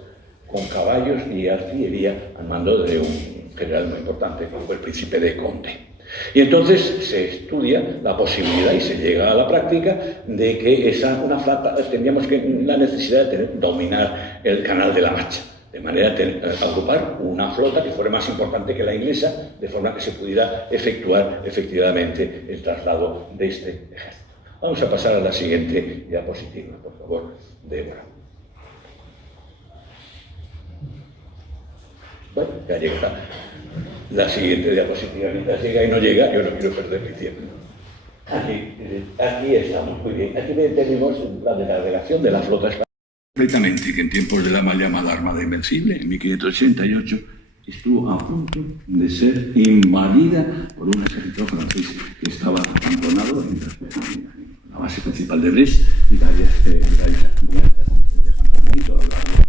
con caballos y artillería al mando de un general muy importante, como fue el príncipe de Conde. Y entonces se estudia la posibilidad y se llega a la práctica de que una flota, teníamos la necesidad de dominar el Canal de la Mancha, de manera de agrupar una flota que fuera más importante que la inglesa, de forma que se pudiera efectuar efectivamente el traslado de este ejército. Vamos a pasar a la siguiente diapositiva, por favor, Débora. Bueno, ya llega la siguiente diapositiva. Mientras llega y no llega, yo no quiero perder mi tiempo. Aquí estamos, muy bien. Aquí tenemos la delegación de la flota española. Completamente, que en tiempos de la mal llamada Armada Invencible, en 1588, estuvo a punto de ser invadida por un ejército francés que estaba acantonado en la base principal de Brest y varios lugares de acantonamiento a lo largo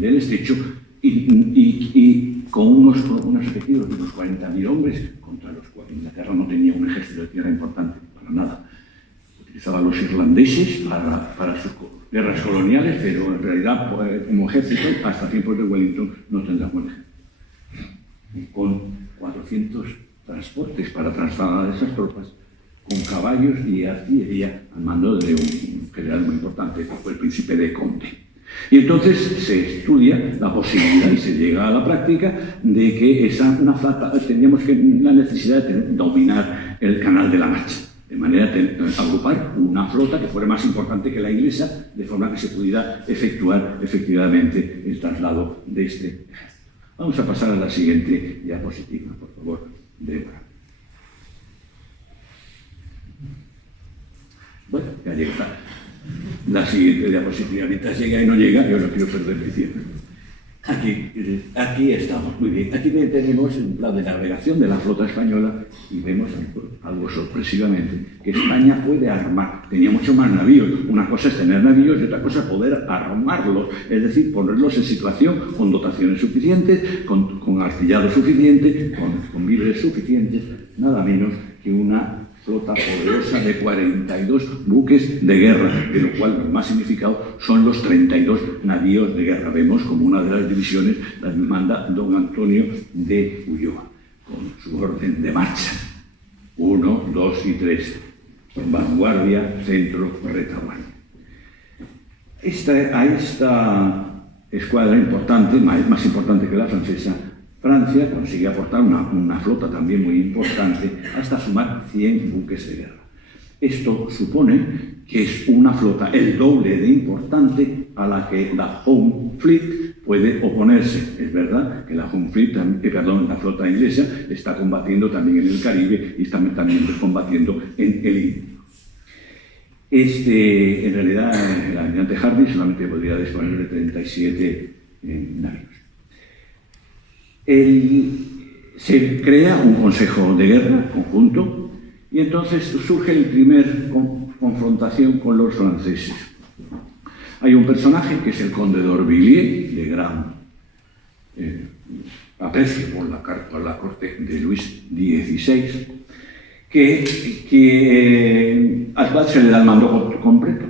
del estrecho, y con unos efectivos de unos 40.000 hombres, contra los cuales Inglaterra no tenía un ejército de tierra importante para nada. Utilizaba a los irlandeses para sus guerras coloniales, pero en realidad como ejército, hasta tiempos de Wellington, no tendrán buen ejército. Con 400 transportes para trasladar esas tropas, con caballos y artillería al mando de un general muy importante, que fue el príncipe de Conde. Y entonces se estudia la posibilidad y se llega a la práctica de que una flota, teníamos la necesidad de dominar el Canal de la Mancha, de manera de agrupar una flota que fuera más importante que la inglesa, de forma que se pudiera efectuar efectivamente el traslado de este ejército. Vamos a pasar a la siguiente diapositiva, por favor, Débora. Bueno, ya llega la siguiente diapositiva. Mientras llega y no llega, yo no quiero perder mi tiempo. Aquí estamos, muy bien. Aquí tenemos la navegación de la flota española y vemos algo sorpresivamente, que España puede armar. Tenía mucho más navíos. Una cosa es tener navíos y otra cosa es poder armarlos, es decir, ponerlos en situación con dotaciones suficientes, con artillado suficiente, con víveres suficientes, nada menos que una flota poderosa de 42 buques de guerra, de lo cual el más significado son los 32 navíos de guerra. Vemos como una de las divisiones las manda don Antonio de Ulloa, con su orden de marcha: 1, 2 y 3, vanguardia, centro, retaguardia. A esta escuadra importante, más importante que la francesa, Francia consigue aportar una flota también muy importante, hasta sumar 100 buques de guerra. Esto supone que es una flota el doble de importante a la que la Home Fleet puede oponerse. Es verdad que la Home Fleet, la flota inglesa, está combatiendo también en el Caribe y está también combatiendo en el Índico. En realidad, el almirante Hardy solamente podría disponer de 37 navíos. Se crea un consejo de guerra conjunto y entonces surge la primera confrontación con los franceses. Hay un personaje que es el conde d'Orvilliers, de gran aprecio por la corte de Luis XVI, al cual se le da el mando completo.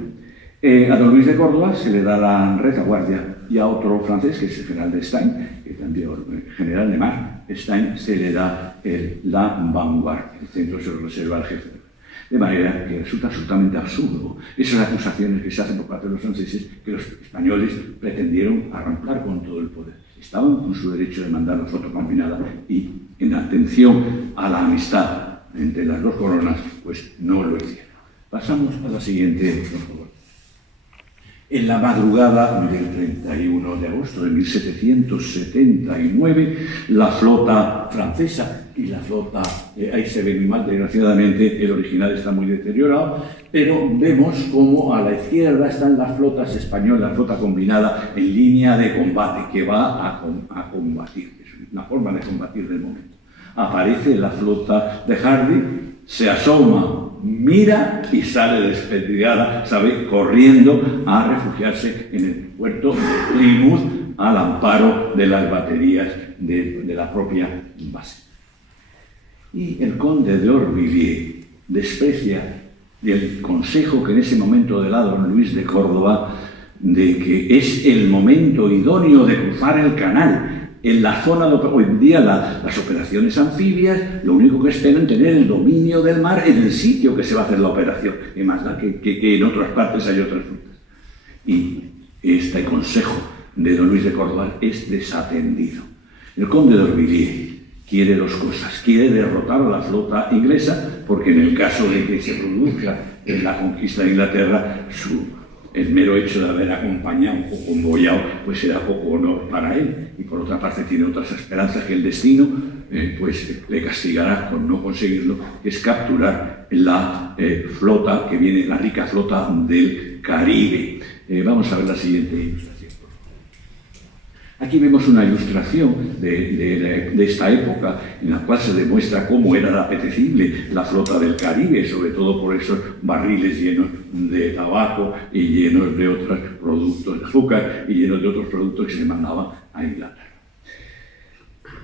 A don Luis de Córdoba se le da la retaguardia, y a otro francés, que es el general de Stein, que también el general de mar, Stein, se le da la vanguardia. El centro se lo reserva al jefe. De manera que resulta absolutamente absurdo esas acusaciones que se hacen por parte de los franceses, que los españoles pretendieron arrancar con todo el poder. Estaban con su derecho de mandar la flota combinada y en atención a la amistad entre las dos coronas, pues no lo hicieron. Pasamos a la siguiente, por favor. En la madrugada del 31 de agosto de 1779, la flota francesa y la flota, ahí se ve muy mal, desgraciadamente, el original está muy deteriorado, pero vemos como a la izquierda están las flotas españolas, la flota combinada en línea de combate, que va a combatir, es una forma de combatir del momento. Aparece la flota de Hardy, se asoma, mira y sale despedida, sabe, corriendo a refugiarse en el puerto de Plymouth al amparo de las baterías de la propia base. Y el conde de Orvilliers desprecia el consejo que en ese momento le da don Luis de Córdoba de que es el momento idóneo de cruzar el canal. En la zona de hoy en día las operaciones anfibias lo único que esperan es tener el dominio del mar en el sitio que se va a hacer la operación, y más da que en otras partes hay otras rutas. Y este consejo de don Luis de Córdoba es desatendido. El conde de Orvilliers quiere dos cosas: quiere derrotar a la flota inglesa, porque en el caso de que se produzca en la conquista de Inglaterra, el mero hecho de haber acompañado o convoyado, pues era poco honor para él. Y por otra parte tiene otras esperanzas que el destino pues le castigará por no conseguirlo, que es capturar la flota que viene, la rica flota del Caribe. Vamos a ver la siguiente ilustración. Aquí vemos una ilustración de esta época en la cual se demuestra cómo era apetecible la flota del Caribe, sobre todo por esos barriles llenos de tabaco y llenos de otros productos de azúcar y llenos de otros productos que se mandaban a Inglaterra.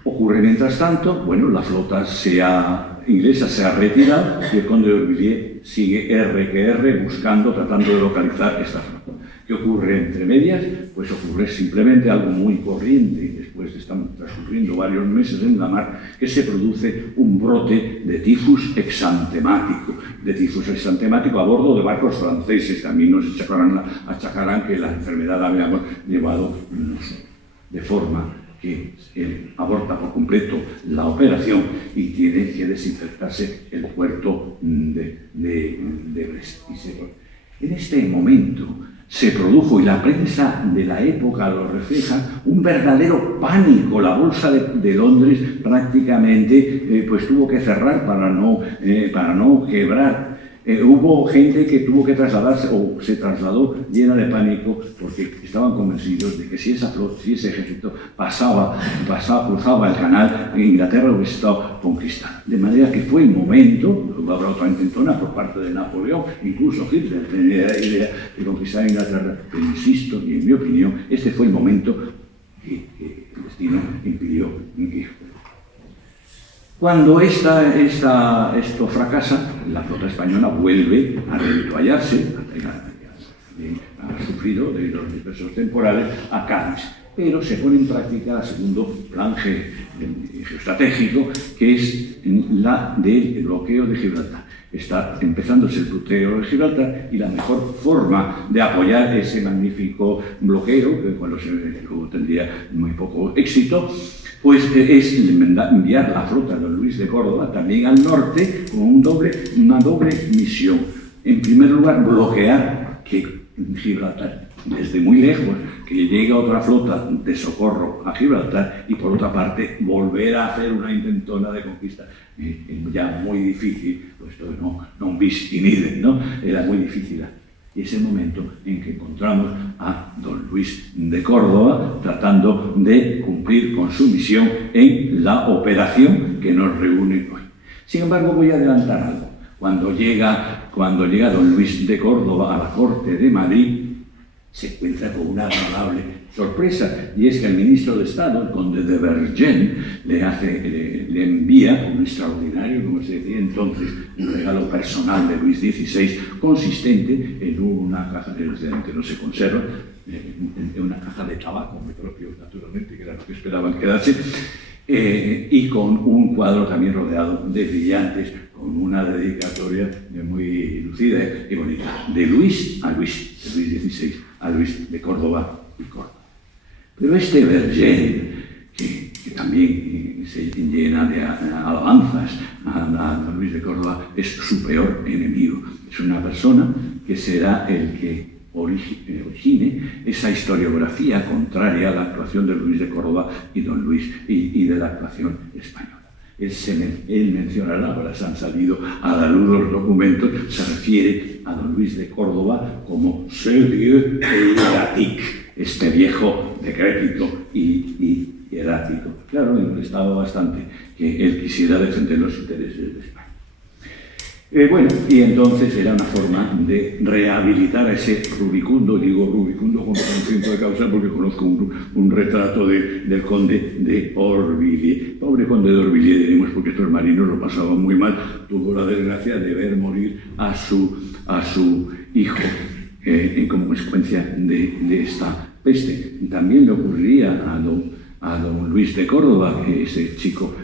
Ocurre mientras tanto, bueno, la flota inglesa se ha retirado y el conde de Orvilliers sigue R que R buscando, tratando de localizar esta flota. ¿Qué ocurre entre medias? Pues ocurre simplemente algo muy corriente. Después están transcurriendo varios meses en la mar, que se produce un brote de tifus exantemático. A bordo de barcos franceses. También nos achacarán que la enfermedad la habíamos llevado de forma que él aborta por completo la operación y tiene que desinfectarse el puerto de Brest. En este momento se produjo, y la prensa de la época lo refleja, un verdadero pánico. La bolsa de Londres prácticamente pues tuvo que cerrar para no quebrar. Hubo gente que tuvo que trasladarse, o se trasladó llena de pánico, porque estaban convencidos de que si ese ejército cruzaba el canal, Inglaterra hubiese estado conquistada. De manera que fue el momento, habrá otra intentona por parte de Napoleón, incluso Hitler tenía la idea de conquistar Inglaterra, pero insisto, y en mi opinión, este fue el momento que el destino impidió que. Cuando esto fracasa, la flota española vuelve a reavituallarse, ha sufrido de los diversos temporales, a Cádiz, pero se pone en práctica el segundo plan geoestratégico, que es la del bloqueo de Gibraltar. Está empezándose el bloqueo de Gibraltar y la mejor forma de apoyar ese magnífico bloqueo, que luego tendría muy poco éxito, pues es enviar la flota de don Luis de Córdoba también al norte con una doble misión. En primer lugar, bloquear que Gibraltar, desde muy lejos, que llegue otra flota de socorro a Gibraltar, y por otra parte, volver a hacer una intentona de conquista. Ya muy difícil, puesto que no bis in idem, ¿no? Era muy difícil. Y es el momento en que encontramos a don Luis de Córdoba tratando de cumplir con su misión en la operación que nos reúne hoy. Sin embargo, voy a adelantar algo. Cuando llega don Luis de Córdoba a la corte de Madrid, se encuentra con una agradable sorpresa, y es que el ministro de Estado, el conde de Vergennes, le envía un extraordinario, como se decía entonces, un regalo personal de Luis XVI, consistente en una caja, que no se conserva, en una caja de tabaco, muy propio, naturalmente, que era lo que esperaban quedarse, y con un cuadro también rodeado de brillantes, con una dedicatoria muy lucida y bonita, de Luis XVI a Luis de Córdoba y Córdoba. Pero este Vergennes, que también se llena de alabanzas a don Luis de Córdoba, es su peor enemigo. Es una persona que será el que origine esa historiografía contraria a la actuación de Luis de Córdoba y don Luis y de la actuación española. Él menciona, ahora se han salido a la luz los documentos, se refiere a don Luis de Córdoba como ce vieux hiératique, este viejo decrépito y hierático. Claro, me molestaba bastante que él quisiera defender los intereses de España. Bueno, y entonces era una forma de rehabilitar a ese rubicundo, digo rubicundo con conocimiento de causa porque conozco un retrato del conde de Orvilliers. Pobre conde de Orvilliers, diremos, porque estos marinos lo pasaban muy mal. Tuvo la desgracia de ver morir a su hijo como consecuencia de esta peste. También le ocurriría a don Luis de Córdoba, que ese chico,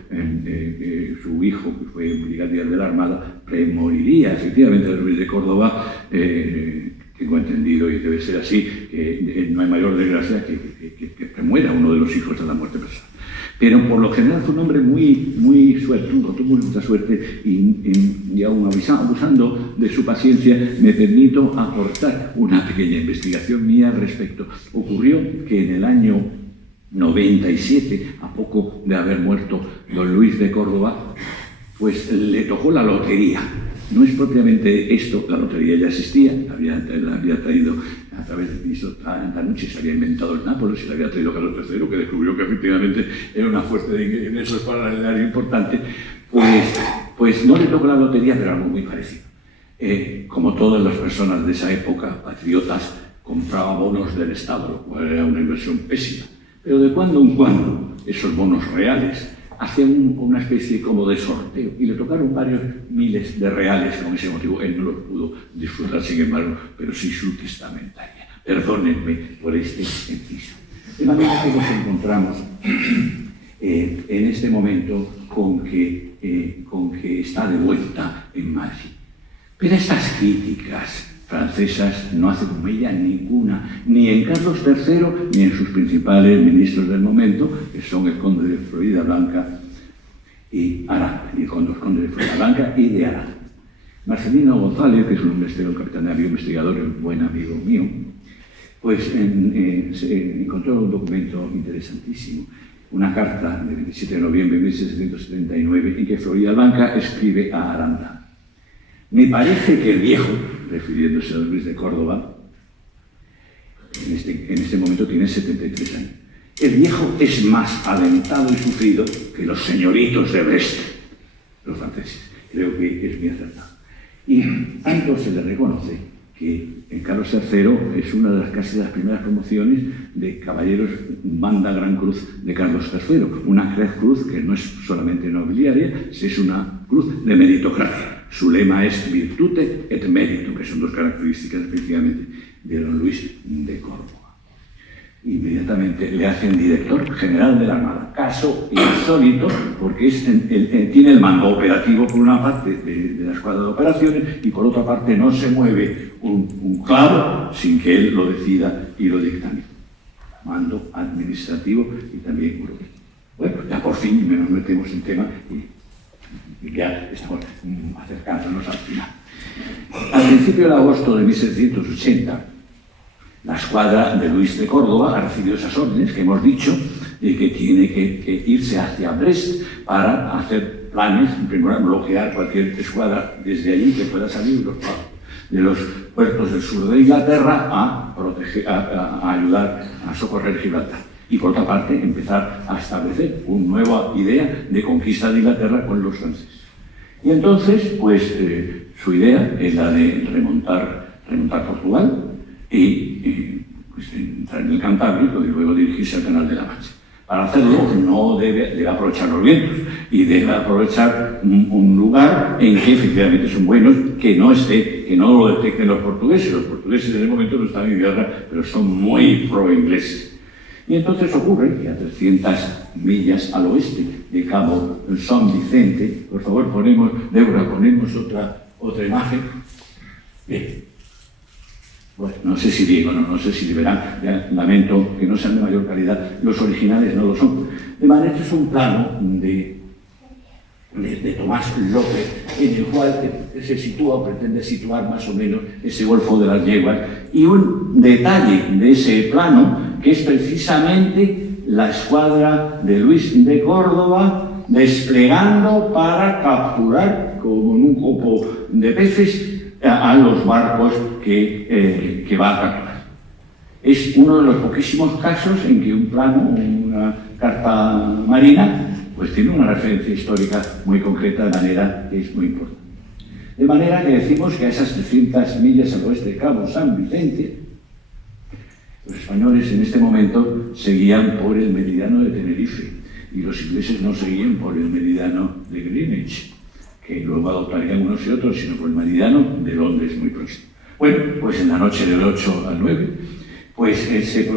su hijo, que fue brigadier de la Armada, premoriría. Efectivamente, don Luis de Córdoba, tengo entendido, y debe ser así, que no hay mayor desgracia que premuera uno de los hijos de la muerte personal. Pero por lo general fue un hombre muy suertudo, tuvo mucha suerte y aún abusando de su paciencia, me permito aportar una pequeña investigación mía al respecto. Ocurrió que en el año 97, a poco de haber muerto don Luis de Córdoba, pues le tocó la lotería. No es propiamente esto, la lotería ya existía, la había traído a través de Piso Tanucci, se había inventado el Nápoles y la había traído Carlos III, que descubrió que efectivamente era una fuente de ingresos para el área importante. Pues no le tocó la lotería, pero algo muy parecido. Como todas las personas de esa época, patriotas, compraba bonos del Estado, lo cual era una inversión pésima. Pero de cuando en cuando, esos bonos reales hacían una especie como de sorteo y le tocaron varios miles de reales. Con ese motivo él no los pudo disfrutar, sin embargo, pero sí su testamentaria. Perdónenme por este inciso. De manera que nos encontramos en este momento con que está de vuelta en Madrid. Pero estas críticas francesas no hace como ella ninguna, ni en Carlos III, ni en sus principales ministros del momento, que son el conde de Floridablanca y Aranda, y con los condes de Floridablanca y de Aranda. Marcelino González, que es un capitanario investigador, un buen amigo mío, pues se encontró un documento interesantísimo, una carta del 27 de noviembre de 1779, en que Floridablanca escribe a Aranda: me parece que el viejo, refiriéndose a don Luis de Córdoba, en este momento tiene 73 años. El viejo es más alentado y sufrido que los señoritos de Brest, los franceses. Creo que es muy acertado. Y tanto se le reconoce que en Carlos III es una de las casi las primeras promociones de caballeros banda Gran Cruz de Carlos III. Una cruz que no es solamente nobiliaria, es una cruz de meritocracia. Su lema es virtute et meritum, que son dos características específicamente de don Luis de Córdoba. Inmediatamente le hacen director general de la Armada. Caso insólito, porque tiene el mando operativo por una parte de la escuadra de operaciones y por otra parte no se mueve un clavo sin que él lo decida y lo dictamine. Mando administrativo y también jurídico. Bueno, ya por fin nos metemos en tema y ya estamos acercándonos al final. Al principio de agosto de 1780, la escuadra de Luis de Córdoba ha recibido esas órdenes que hemos dicho, de que tiene que irse hacia Brest para hacer planes, en primer lugar, bloquear cualquier escuadra desde allí que pueda salir de los puertos del sur de Inglaterra a ayudar a socorrer Gibraltar. Y por otra parte, empezar a establecer una nueva idea de conquista de Inglaterra con los franceses. Y entonces, pues, su idea es la de remontar Portugal y pues, entrar en el Cantábrico y luego dirigirse al Canal de la Mancha. Para hacerlo, no debe aprovechar los vientos y debe aprovechar un lugar en que efectivamente son buenos, que no lo detecten los portugueses. Los portugueses en ese momento no están en guerra, pero son muy pro-ingleses. Y entonces ocurre que a 300 millas al oeste de Cabo San Vicente, por favor, ponemos otra imagen. Bien. Bueno, no sé si bien o no sé si verán, ya lamento que no sean de mayor calidad, los originales no lo son. De manera que es un plano de Tomás López, en el cual se sitúa o pretende situar más o menos ese Golfo de las Yeguas, y un detalle de ese plano, que es precisamente la escuadra de Luis de Córdoba desplegando para capturar, como en un copo de peces, a los barcos que va a capturar. Es uno de los poquísimos casos en que un plano, una carta marina, pues tiene una referencia histórica muy concreta, de manera que es muy importante. De manera que decimos que a esas 300 millas al oeste de Cabo San Vicente, los españoles en este momento seguían por el meridiano de Tenerife y los ingleses no seguían por el meridiano de Greenwich, que luego adoptarían unos y otros, sino por el meridiano de Londres muy próximo. Bueno, pues en la noche del 8 al 9, pues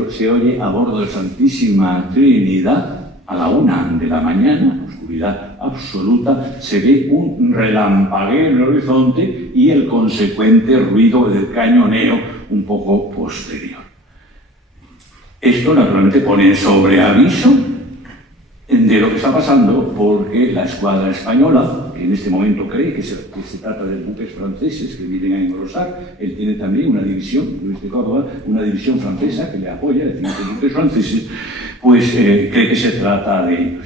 se oye a bordo de Santísima Trinidad, a la 1 de la mañana, oscuridad absoluta, se ve un relampagueo en el horizonte y el consecuente ruido del cañoneo un poco posterior. Esto naturalmente pone en sobreaviso de lo que está pasando, porque la escuadra española, que en este momento cree que se trata de buques franceses que vienen a engrosar, él tiene también una división, Luis de Córdoba, una división francesa que le apoya, es decir, que buques franceses, pues cree que se trata de ellos.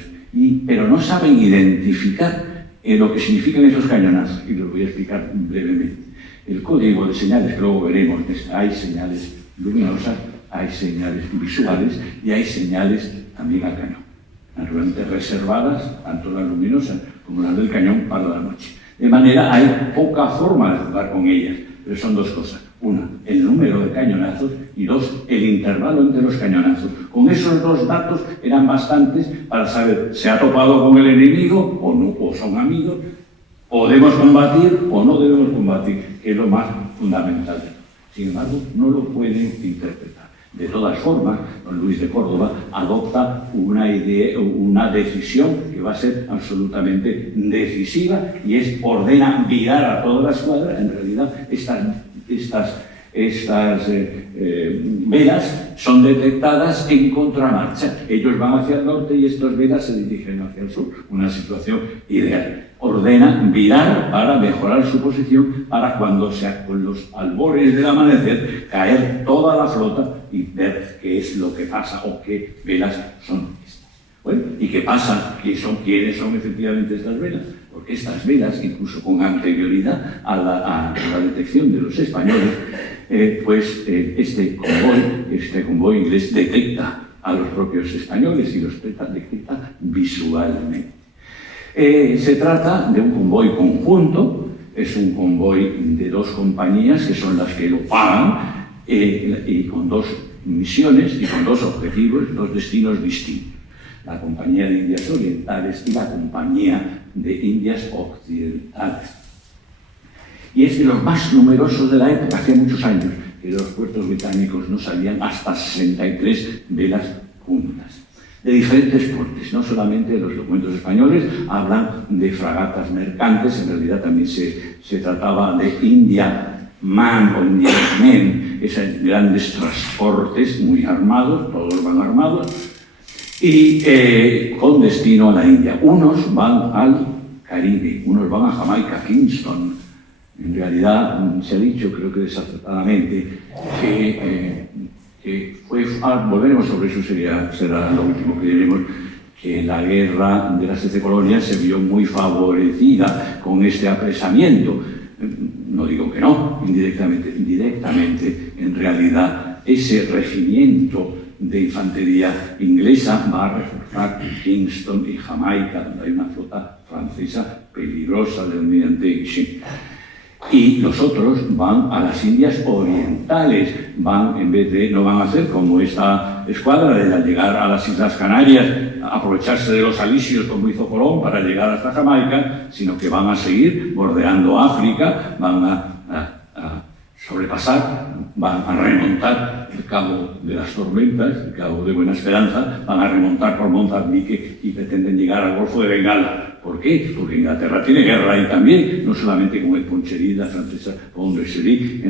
Pero no saben identificar lo que significan esos cañonazos, y lo voy a explicar brevemente. El código de señales, que luego veremos, hay señales luminosas, hay señales visuales y hay señales también al cañón, naturalmente reservadas, tanto las luminosas como las del cañón, para la noche. De manera, hay poca forma de jugar con ellas, pero son dos cosas. Una, el número de cañonazos, y dos, el intervalo entre los cañonazos. Con esos dos datos eran bastantes para saber si ha topado con el enemigo o no, o son amigos, podemos combatir o no debemos combatir, que es lo más fundamental de todo. Sin embargo, no lo pueden interpretar. De todas formas, don Luis de Córdoba adopta una decisión que va a ser absolutamente decisiva, y ordena virar a toda la escuadra. En realidad, estas velas son detectadas en contramarcha. Ellos van hacia el norte y estas velas se dirigen hacia el sur. Una situación ideal. Ordena virar para mejorar su posición, para cuando sea con los albores del amanecer caer toda la flota y ver qué es lo que pasa o qué velas son estas. Bueno, ¿y qué pasa? ¿Quiénes son efectivamente estas velas? Porque estas velas, incluso con anterioridad a la detección de los españoles, este convoy inglés detecta a los propios españoles y los detecta visualmente. Se trata de un convoy conjunto, es un convoy de dos compañías que son las que lo pagan, y con dos misiones y con dos objetivos, dos destinos distintos. La Compañía de Indias Orientales y la Compañía de Indias Occidentales. Y es de los más numerosos de la época. Hace muchos años que los puertos británicos no salían hasta 63 velas juntas, de diferentes portes. No solamente los documentos españoles hablan de fragatas mercantes, en realidad también se trataba de Indiaman o Indiamen, esos grandes transportes muy armados, todos van armados, y con destino a la India. Unos van al Caribe, unos van a Jamaica, Kingston. En realidad se ha dicho, creo que desacertadamente, que volveremos sobre eso, será lo último que diremos, que la guerra de las 13 colonias se vio muy favorecida con este apresamiento. No digo que no, directamente, en realidad, ese regimiento de infantería inglesa va a reforzar Kingston y Jamaica, donde hay una flota francesa peligrosa del almirante Sheen. Y los otros van a las Indias Orientales, no van a hacer como esta escuadra de al llegar a las Islas Canarias, aprovecharse de los alisios como hizo Colón para llegar hasta Jamaica, sino que van a seguir bordeando África, van a sobrepasar, van a remontar el Cabo de las Tormentas, el Cabo de Buena Esperanza, van a remontar por Mozambique y pretenden llegar al Golfo de Bengala. ¿Por qué? Porque Inglaterra tiene guerra ahí también, no solamente con el Poncherí, la francesa, con Poncherí,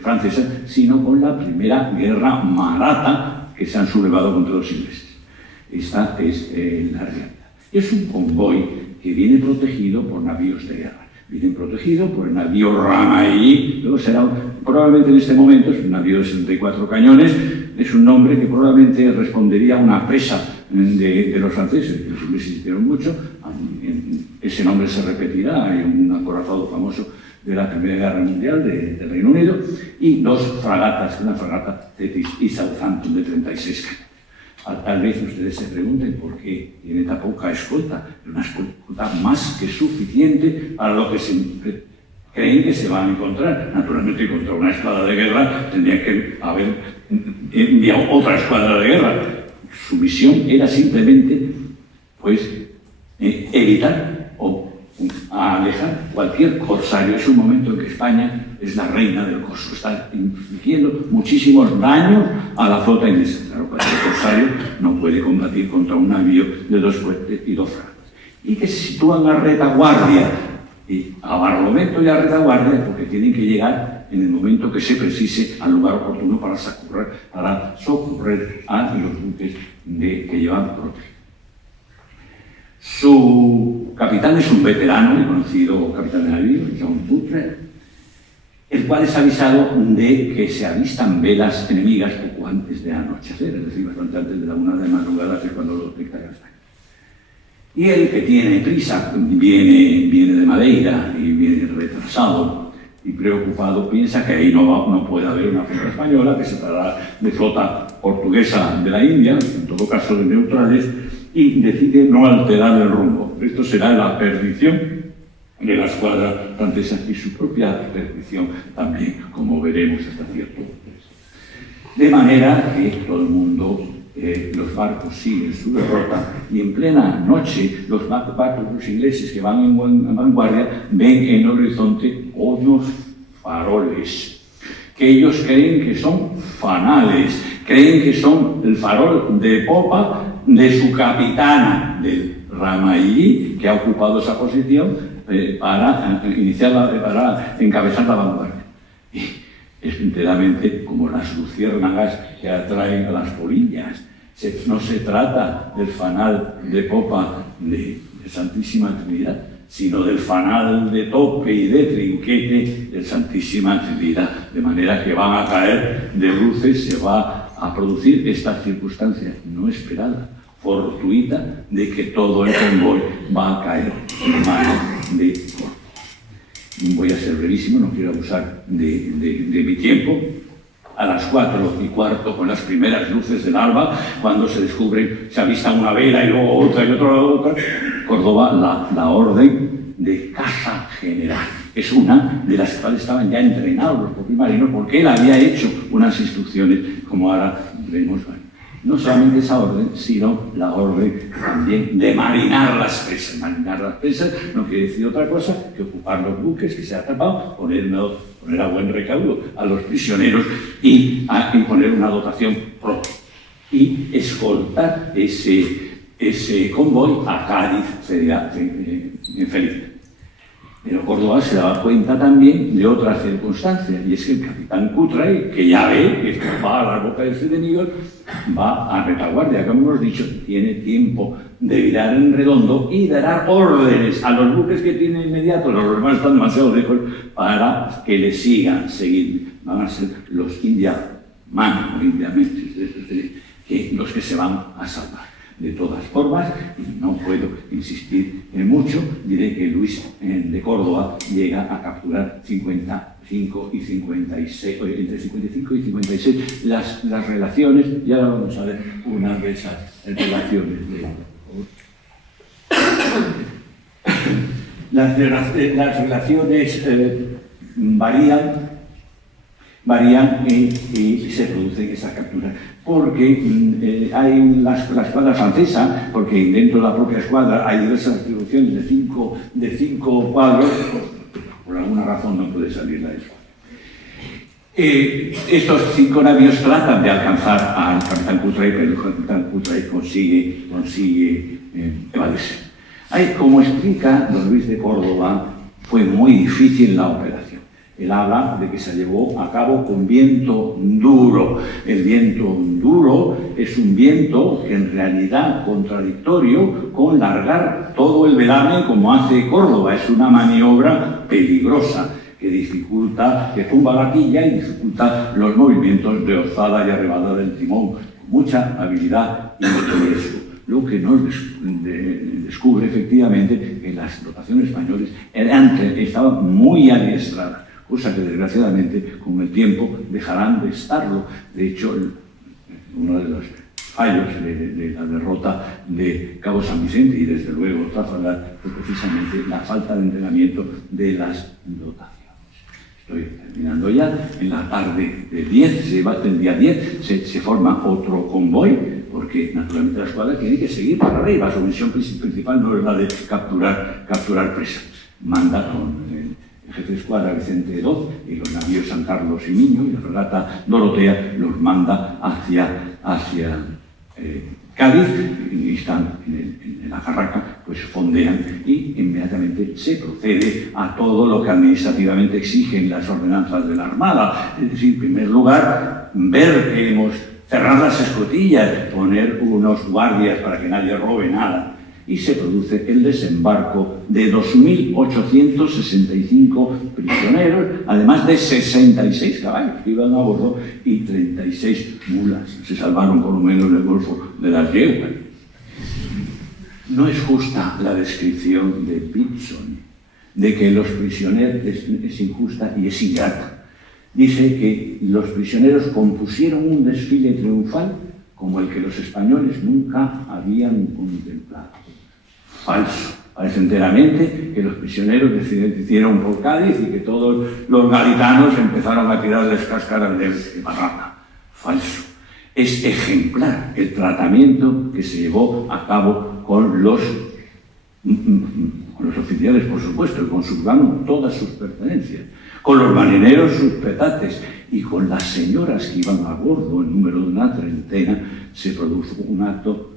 francesa, sino con la primera guerra maratha que se han sublevado contra los ingleses. Esta es la realidad. Es un convoy que viene protegido por navíos de guerra. Viene protegido por el navío Ramailly, luego será, probablemente en este momento, es un navío de 64 cañones, es un nombre que probablemente respondería a una presa de los franceses, que los ingleses hicieron mucho. Ese nombre se repetirá, hay un acorazado famoso de la Primera Guerra Mundial del Reino Unido, y dos fragatas, una fragata Thetis y Southampton de 36 cañones. Tal vez ustedes se pregunten por qué tiene tan poca escolta, una escolta más que suficiente para lo que creen que se van a encontrar. Naturalmente, contra una escuadra de guerra tendrían que haber enviado otra escuadra de guerra. Su misión era simplemente, pues, evitar o alejar cualquier corsario. Es un momento en que España es la reina del corso, está infligiendo muchísimos daños a la flota inglesa. Claro, cualquier corsario no puede combatir contra un navío de 2 fuertes y 2 fragatas. Y que se sitúan a retaguardia, y a Barlovento y a retaguardia, porque tienen que llegar en el momento que se precise al lugar oportuno para socorrer a los buques que llevan protegido. Su capitán es un veterano y conocido capitán de navío, John Butler, el cual es avisado de que se avistan velas enemigas poco antes de anochecer, es decir, bastante antes de la 1 de madrugada, que es cuando los dictan España. Y él, que tiene prisa, viene de Madeira y viene retrasado y preocupado, piensa que ahí no puede haber una flota española, que se tratará de flota portuguesa de la India, en todo caso de neutrales, y decide no alterar el rumbo. Esto será la perdición de la escuadra francesa y su propia perdición también, como veremos hasta cierto punto. De manera que todo el mundo, los barcos siguen su derrota, y en plena noche los barcos, los ingleses que van en vanguardia, ven en el horizonte unos faroles que ellos creen que son fanales, creen que son el farol de popa de su capitana, del Ramailly, que ha ocupado esa posición para encabezar la vanguardia. Y es enteramente como las luciérnagas que atraen a las polillas. No se trata del fanal de popa de Santísima Trinidad, sino del fanal de tope y de trinquete de Santísima Trinidad. De manera que van a caer de luces, se va a producir esta circunstancia no esperada, fortuita, de que todo el convoy va a caer en manos de Córdoba. Voy a ser brevísimo, no quiero abusar de mi tiempo. A las 4:15, con las primeras luces del alba, cuando se descubre, se avista una vela y luego otra y otra, Córdoba, la orden de caza general. Es una de las cuales estaban ya entrenados los propios marinos, porque él había hecho unas instrucciones, como ahora vemos. No solamente esa orden, sino la orden también de marinar las presas. Marinar las presas no quiere decir otra cosa que ocupar los buques que se han atrapado, poner a buen recaudo a los prisioneros y poner una dotación propia. Y escoltar ese convoy a Cádiz feliz. Pero Córdoba se daba cuenta también de otra circunstancia, y es que el capitán Cutray, que ya ve que va a la boca de los enemigos, va a retaguardia, como hemos dicho, tiene tiempo de virar en redondo y de dar órdenes a los buques que tiene inmediatos, los demás están demasiado lejos, para que le sigan seguir. Van a ser los indiaman o indiamenses, los que se van a salvar. De todas formas, y no puedo insistir en mucho, diré que Luis de Córdoba llega a capturar 55 y 56, entre 55 y 56 las relaciones, y ahora vamos a ver una de esas relaciones. Las relaciones varían y se producen esas capturas, porque hay la escuadra francesa, porque dentro de la propia escuadra hay diversas distribuciones de cinco cuadros, por alguna razón no puede salir la escuadra. Estos 5 navíos tratan de alcanzar al capitán Cutray, pero el capitán Cutray consigue evadirse. Como explica don Luis de Córdoba, fue muy difícil la operación. Él habla de que se llevó a cabo con viento duro. El viento duro es un viento que en realidad contradictorio con largar todo el velame como hace Córdoba. Es una maniobra peligrosa que dificulta, que tumba la quilla y dificulta los movimientos de orzada y arrebada del timón, con mucha habilidad y riesgo. Lo que nos descubre efectivamente que las dotaciones españoles estaban muy adiestradas, cosa que desgraciadamente con el tiempo dejarán de estarlo. De hecho, uno de los fallos de la derrota de Cabo San Vicente y desde luego Trafalgar fue precisamente la falta de entrenamiento de las dotaciones. Estoy terminando ya. En la tarde del 10, el día 10, se forma otro convoy, porque naturalmente la escuadra tiene que seguir para arriba. Su misión principal no es la de capturar presas. Manda con el jefe de escuadra Vicente Doz y los navíos San Carlos y Miño y la fragata Dorotea los manda hacia Cádiz, y están en la carraca, pues fondean y inmediatamente se procede a todo lo que administrativamente exigen las ordenanzas de la Armada. Es decir, en primer lugar, ver que hemos cerrado las escotillas, poner unos guardias para que nadie robe nada. Y se produce el desembarco de 2.865 prisioneros, además de 66 caballos que iban a bordo y 36 mulas. Se salvaron por lo menos del Golfo de las Yeguas. No es justa la descripción de Pitson de que los prisioneros es injusta y es ingrata. Dice que los prisioneros compusieron un desfile triunfal como el que los españoles nunca habían contemplado. Falso. Parece enteramente que los prisioneros decidieron por Cádiz y que todos los gaditanos empezaron a tirarles cáscaras de barraca. Falso. Es ejemplar el tratamiento que se llevó a cabo con los oficiales, por supuesto, y conservaron todas sus pertenencias, con los marineros sus petates y con las señoras que iban a bordo, en número de una treintena. Se produjo un acto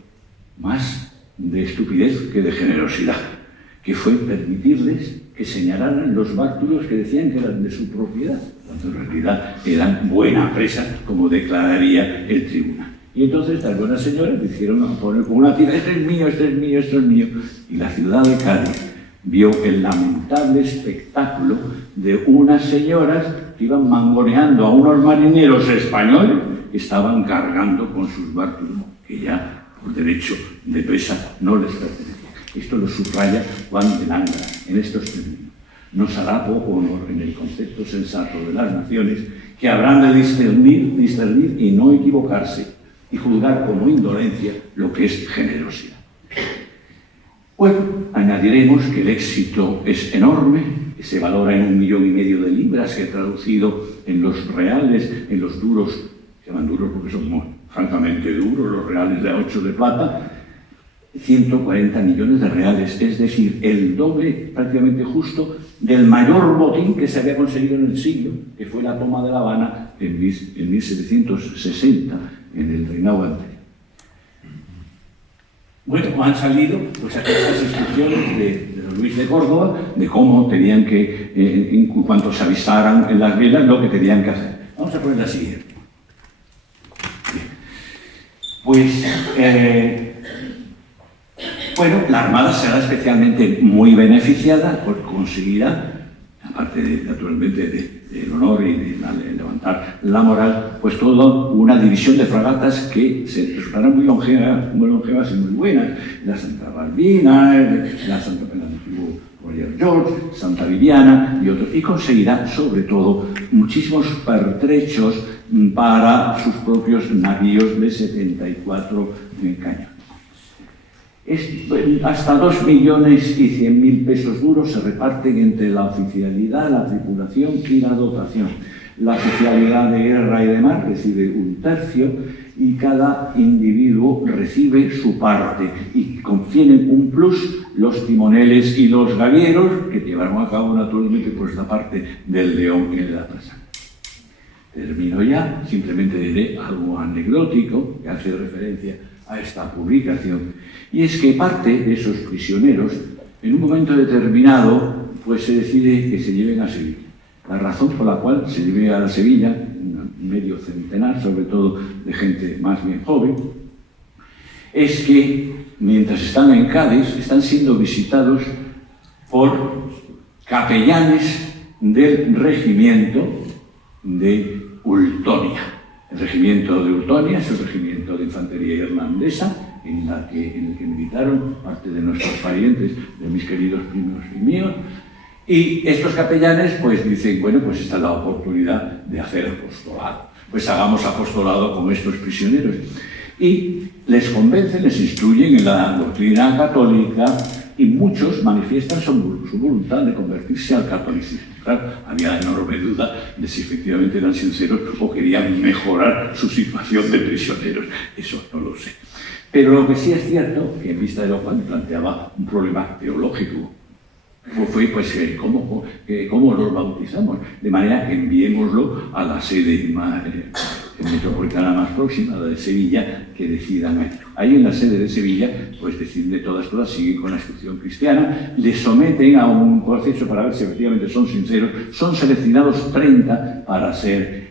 más de estupidez que de generosidad, que fue permitirles que señalaran los bártulos que decían que eran de su propiedad, cuando en realidad eran buena presa, como declararía el tribunal. Y entonces estas buenas señoras hicieron poner con una tira: este es mío, este es mío, esto es mío. Y la ciudad de Cádiz vio el lamentable espectáculo de unas señoras que iban mangoneando a unos marineros españoles que estaban cargando con sus bártulos, que ya por derecho de presa no les pertenecía. Esto lo subraya Juan de Langra en estos términos. Nos hará poco honor en el concepto sensato de las naciones que habrán de discernir y no equivocarse y juzgar como indolencia lo que es generosidad. Bueno, añadiremos que el éxito es enorme, que se valora en 1,5 millones de libras, que traducido en los reales, en los duros, se llaman duros porque son francamente duros, los reales de 8 de plata, 140 millones de reales, es decir, el doble prácticamente justo del mayor botín que se había conseguido en el siglo, que fue la toma de La Habana en 1760, en el reinado anterior. Bueno, han salido pues estas instrucciones de don Luis de Córdoba de cómo tenían que, en cuanto se avisaran en las velas, lo que tenían que hacer. Vamos a poner la siguiente. Pues, bueno, la Armada será especialmente muy beneficiada porque conseguirá, aparte naturalmente del honor y de levantar la moral, pues toda una división de fragatas que se resultarán muy longevas y muy buenas. La Santa Balbina, la Santa Royal George, Santa Viviana y otros, y conseguirá sobre todo muchísimos pertrechos para sus propios navíos de 74 cañones. Hasta 2.100.000 pesos duros se reparten entre la oficialidad, la tripulación y la dotación. La oficialidad de guerra y de mar recibe 1/3 y cada individuo recibe su parte, y contienen un plus los timoneles y los gavieros, que llevaron a cabo naturalmente pues la parte del León y de la Presa. Termino ya, simplemente diré algo anecdótico que hace referencia a esta publicación, y es que parte de esos prisioneros, en un momento determinado, pues se decide que se lleven a Sevilla. La razón por la cual se lleve a Sevilla, medio centenar, sobre todo de gente más bien joven, es que mientras están en Cádiz, están siendo visitados por capellanes del regimiento de Ultonia. El regimiento de Ultonia es el regimiento de infantería irlandesa en el que militaron parte de nuestros parientes, de mis queridos primos y míos. Y estos capellanes pues dicen, bueno, pues esta es la oportunidad de hacer apostolado. Pues hagamos apostolado con estos prisioneros. Y les convencen, les instruyen en la doctrina católica, y muchos manifiestan su voluntad de convertirse al catolicismo. Claro, había enorme duda de si efectivamente eran sinceros o querían mejorar su situación de prisioneros. Eso no lo sé. Pero lo que sí es cierto, que en vista de lo cual planteaba un problema teológico, fue pues cómo los bautizamos, de manera que enviémoslo a la sede metropolitana más próxima, la de Sevilla, que decidan ahí. Ahí en la sede de Sevilla, pues deciden de todas cosas, siguen con la instrucción cristiana, les someten a un proceso para ver si efectivamente son sinceros, son seleccionados 30 para ser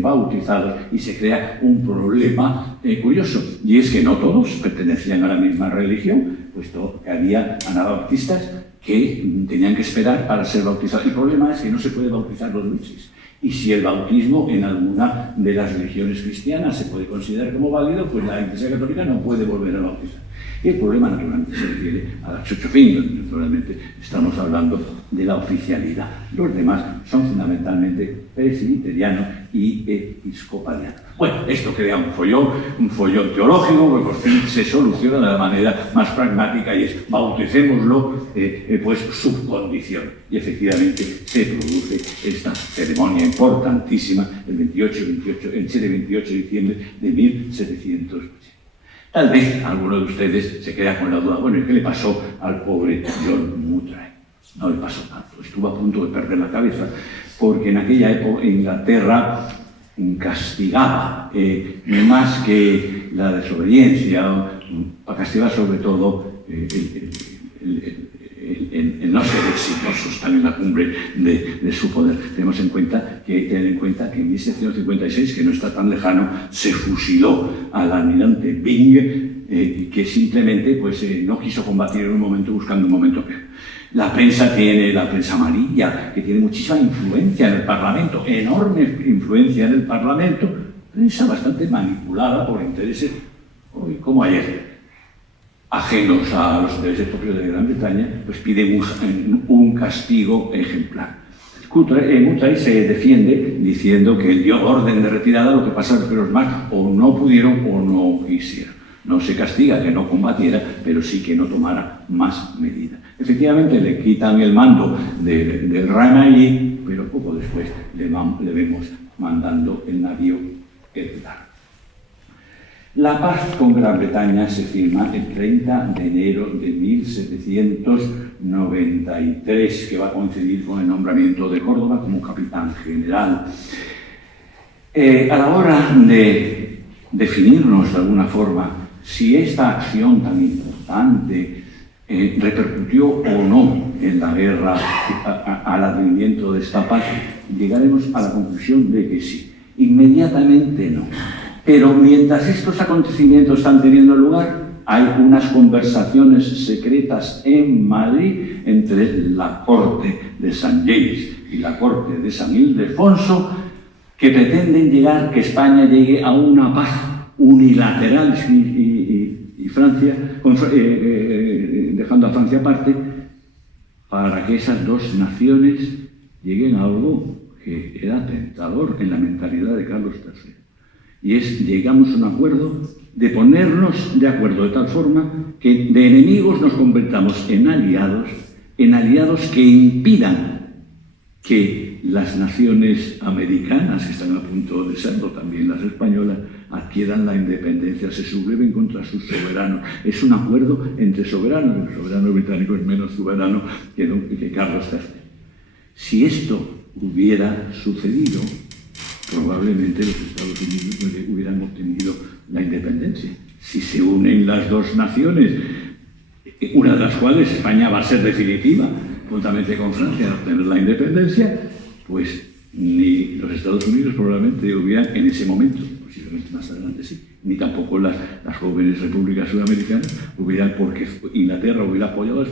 bautizados, y se crea un problema curioso, y es que no todos pertenecían a la misma religión, puesto que había anabaptistas que tenían que esperar para ser bautizados. El problema es que no se puede bautizar 2 veces. Y si el bautismo en alguna de las religiones cristianas se puede considerar como válido, pues la Iglesia Católica no puede volver a bautizar. Y el problema naturalmente se refiere a la Church of England. Naturalmente estamos hablando de la oficialidad. Los demás son fundamentalmente presbiterianos y episcopalianos. Bueno, esto crea un follón teológico, que por fin se soluciona de la manera más pragmática, y es bauticémoslo, pues subcondición. Y efectivamente se produce esta ceremonia importantísima el 28 de diciembre de 1780. Tal vez alguno de ustedes se queda con la duda, bueno, ¿y qué le pasó al pobre John Murray? No le pasó tanto, estuvo a punto de perder la cabeza, porque en aquella época Inglaterra castigaba más que la desobediencia, castigaba sobre todo el no ser exitosos tan en la cumbre de su poder. Tenemos en cuenta que en 1756, que no está tan lejano, se fusiló al almirante Byng, que simplemente pues, no quiso combatir en un momento buscando un momento peor. La prensa amarilla, que tiene muchísima influencia en el Parlamento, enorme influencia en el Parlamento, prensa bastante manipulada por intereses, hoy como ayer, ajenos a los intereses propios de Gran Bretaña, pues pide un castigo ejemplar. Murray se defiende diciendo que él dio orden de retirada, lo que pasa es que los demás o no pudieron o no quisieron. No se castiga que no combatiera, pero sí que no tomara más medidas. Efectivamente le quitan el mando del Ramaí, pero poco después le vemos mandando el navío Edgar. La paz con Gran Bretaña se firma el 30 de enero de 1793, que va a coincidir con el nombramiento de Córdoba como capitán general. A la hora de definirnos de alguna forma si esta acción tan importante repercutió o no en la guerra al advenimiento de esta paz, llegaremos a la conclusión de que sí. Inmediatamente no. Pero mientras estos acontecimientos están teniendo lugar, hay unas conversaciones secretas en Madrid entre la corte de San James y la corte de San Ildefonso, que pretenden que España llegue a una paz unilateral y Francia, dejando a Francia aparte, para que esas dos naciones lleguen a algo que era tentador en la mentalidad de Carlos III. Y llegamos a un acuerdo de ponernos de acuerdo de tal forma que de enemigos nos convertamos en aliados que impidan que las naciones americanas, que están a punto de serlo, también las españolas, adquieran la independencia, se subleven contra sus soberanos. Es un acuerdo entre soberanos. El soberano británico es menos soberano que Carlos III. Si esto hubiera sucedido, probablemente los Estados Unidos hubieran obtenido la independencia. Si se unen las dos naciones, una de las cuales España va a ser definitiva, juntamente con Francia, a obtener la independencia, pues ni los Estados Unidos probablemente hubieran en ese momento, posiblemente más adelante sí, ni tampoco las jóvenes repúblicas sudamericanas hubieran, porque Inglaterra hubiera apoyado a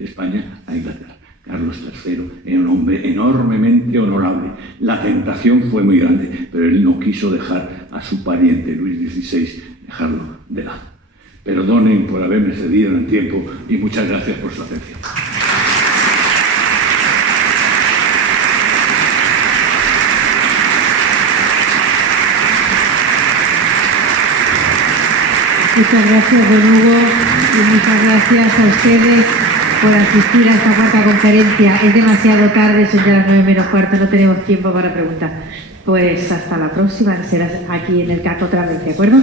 España a Inglaterra. Carlos III era un hombre enormemente honorable. La tentación fue muy grande, pero él no quiso dejar a su pariente Luis XVI, dejarlo de lado. Perdonen por haberme cedido en el tiempo y muchas gracias por su atención. Muchas gracias, don Hugo, y muchas gracias a ustedes por asistir a esta cuarta conferencia. Es demasiado tarde, son ya las 9:45, no tenemos tiempo para preguntar. Pues hasta la próxima, que será aquí en el CAC otra vez, ¿de acuerdo?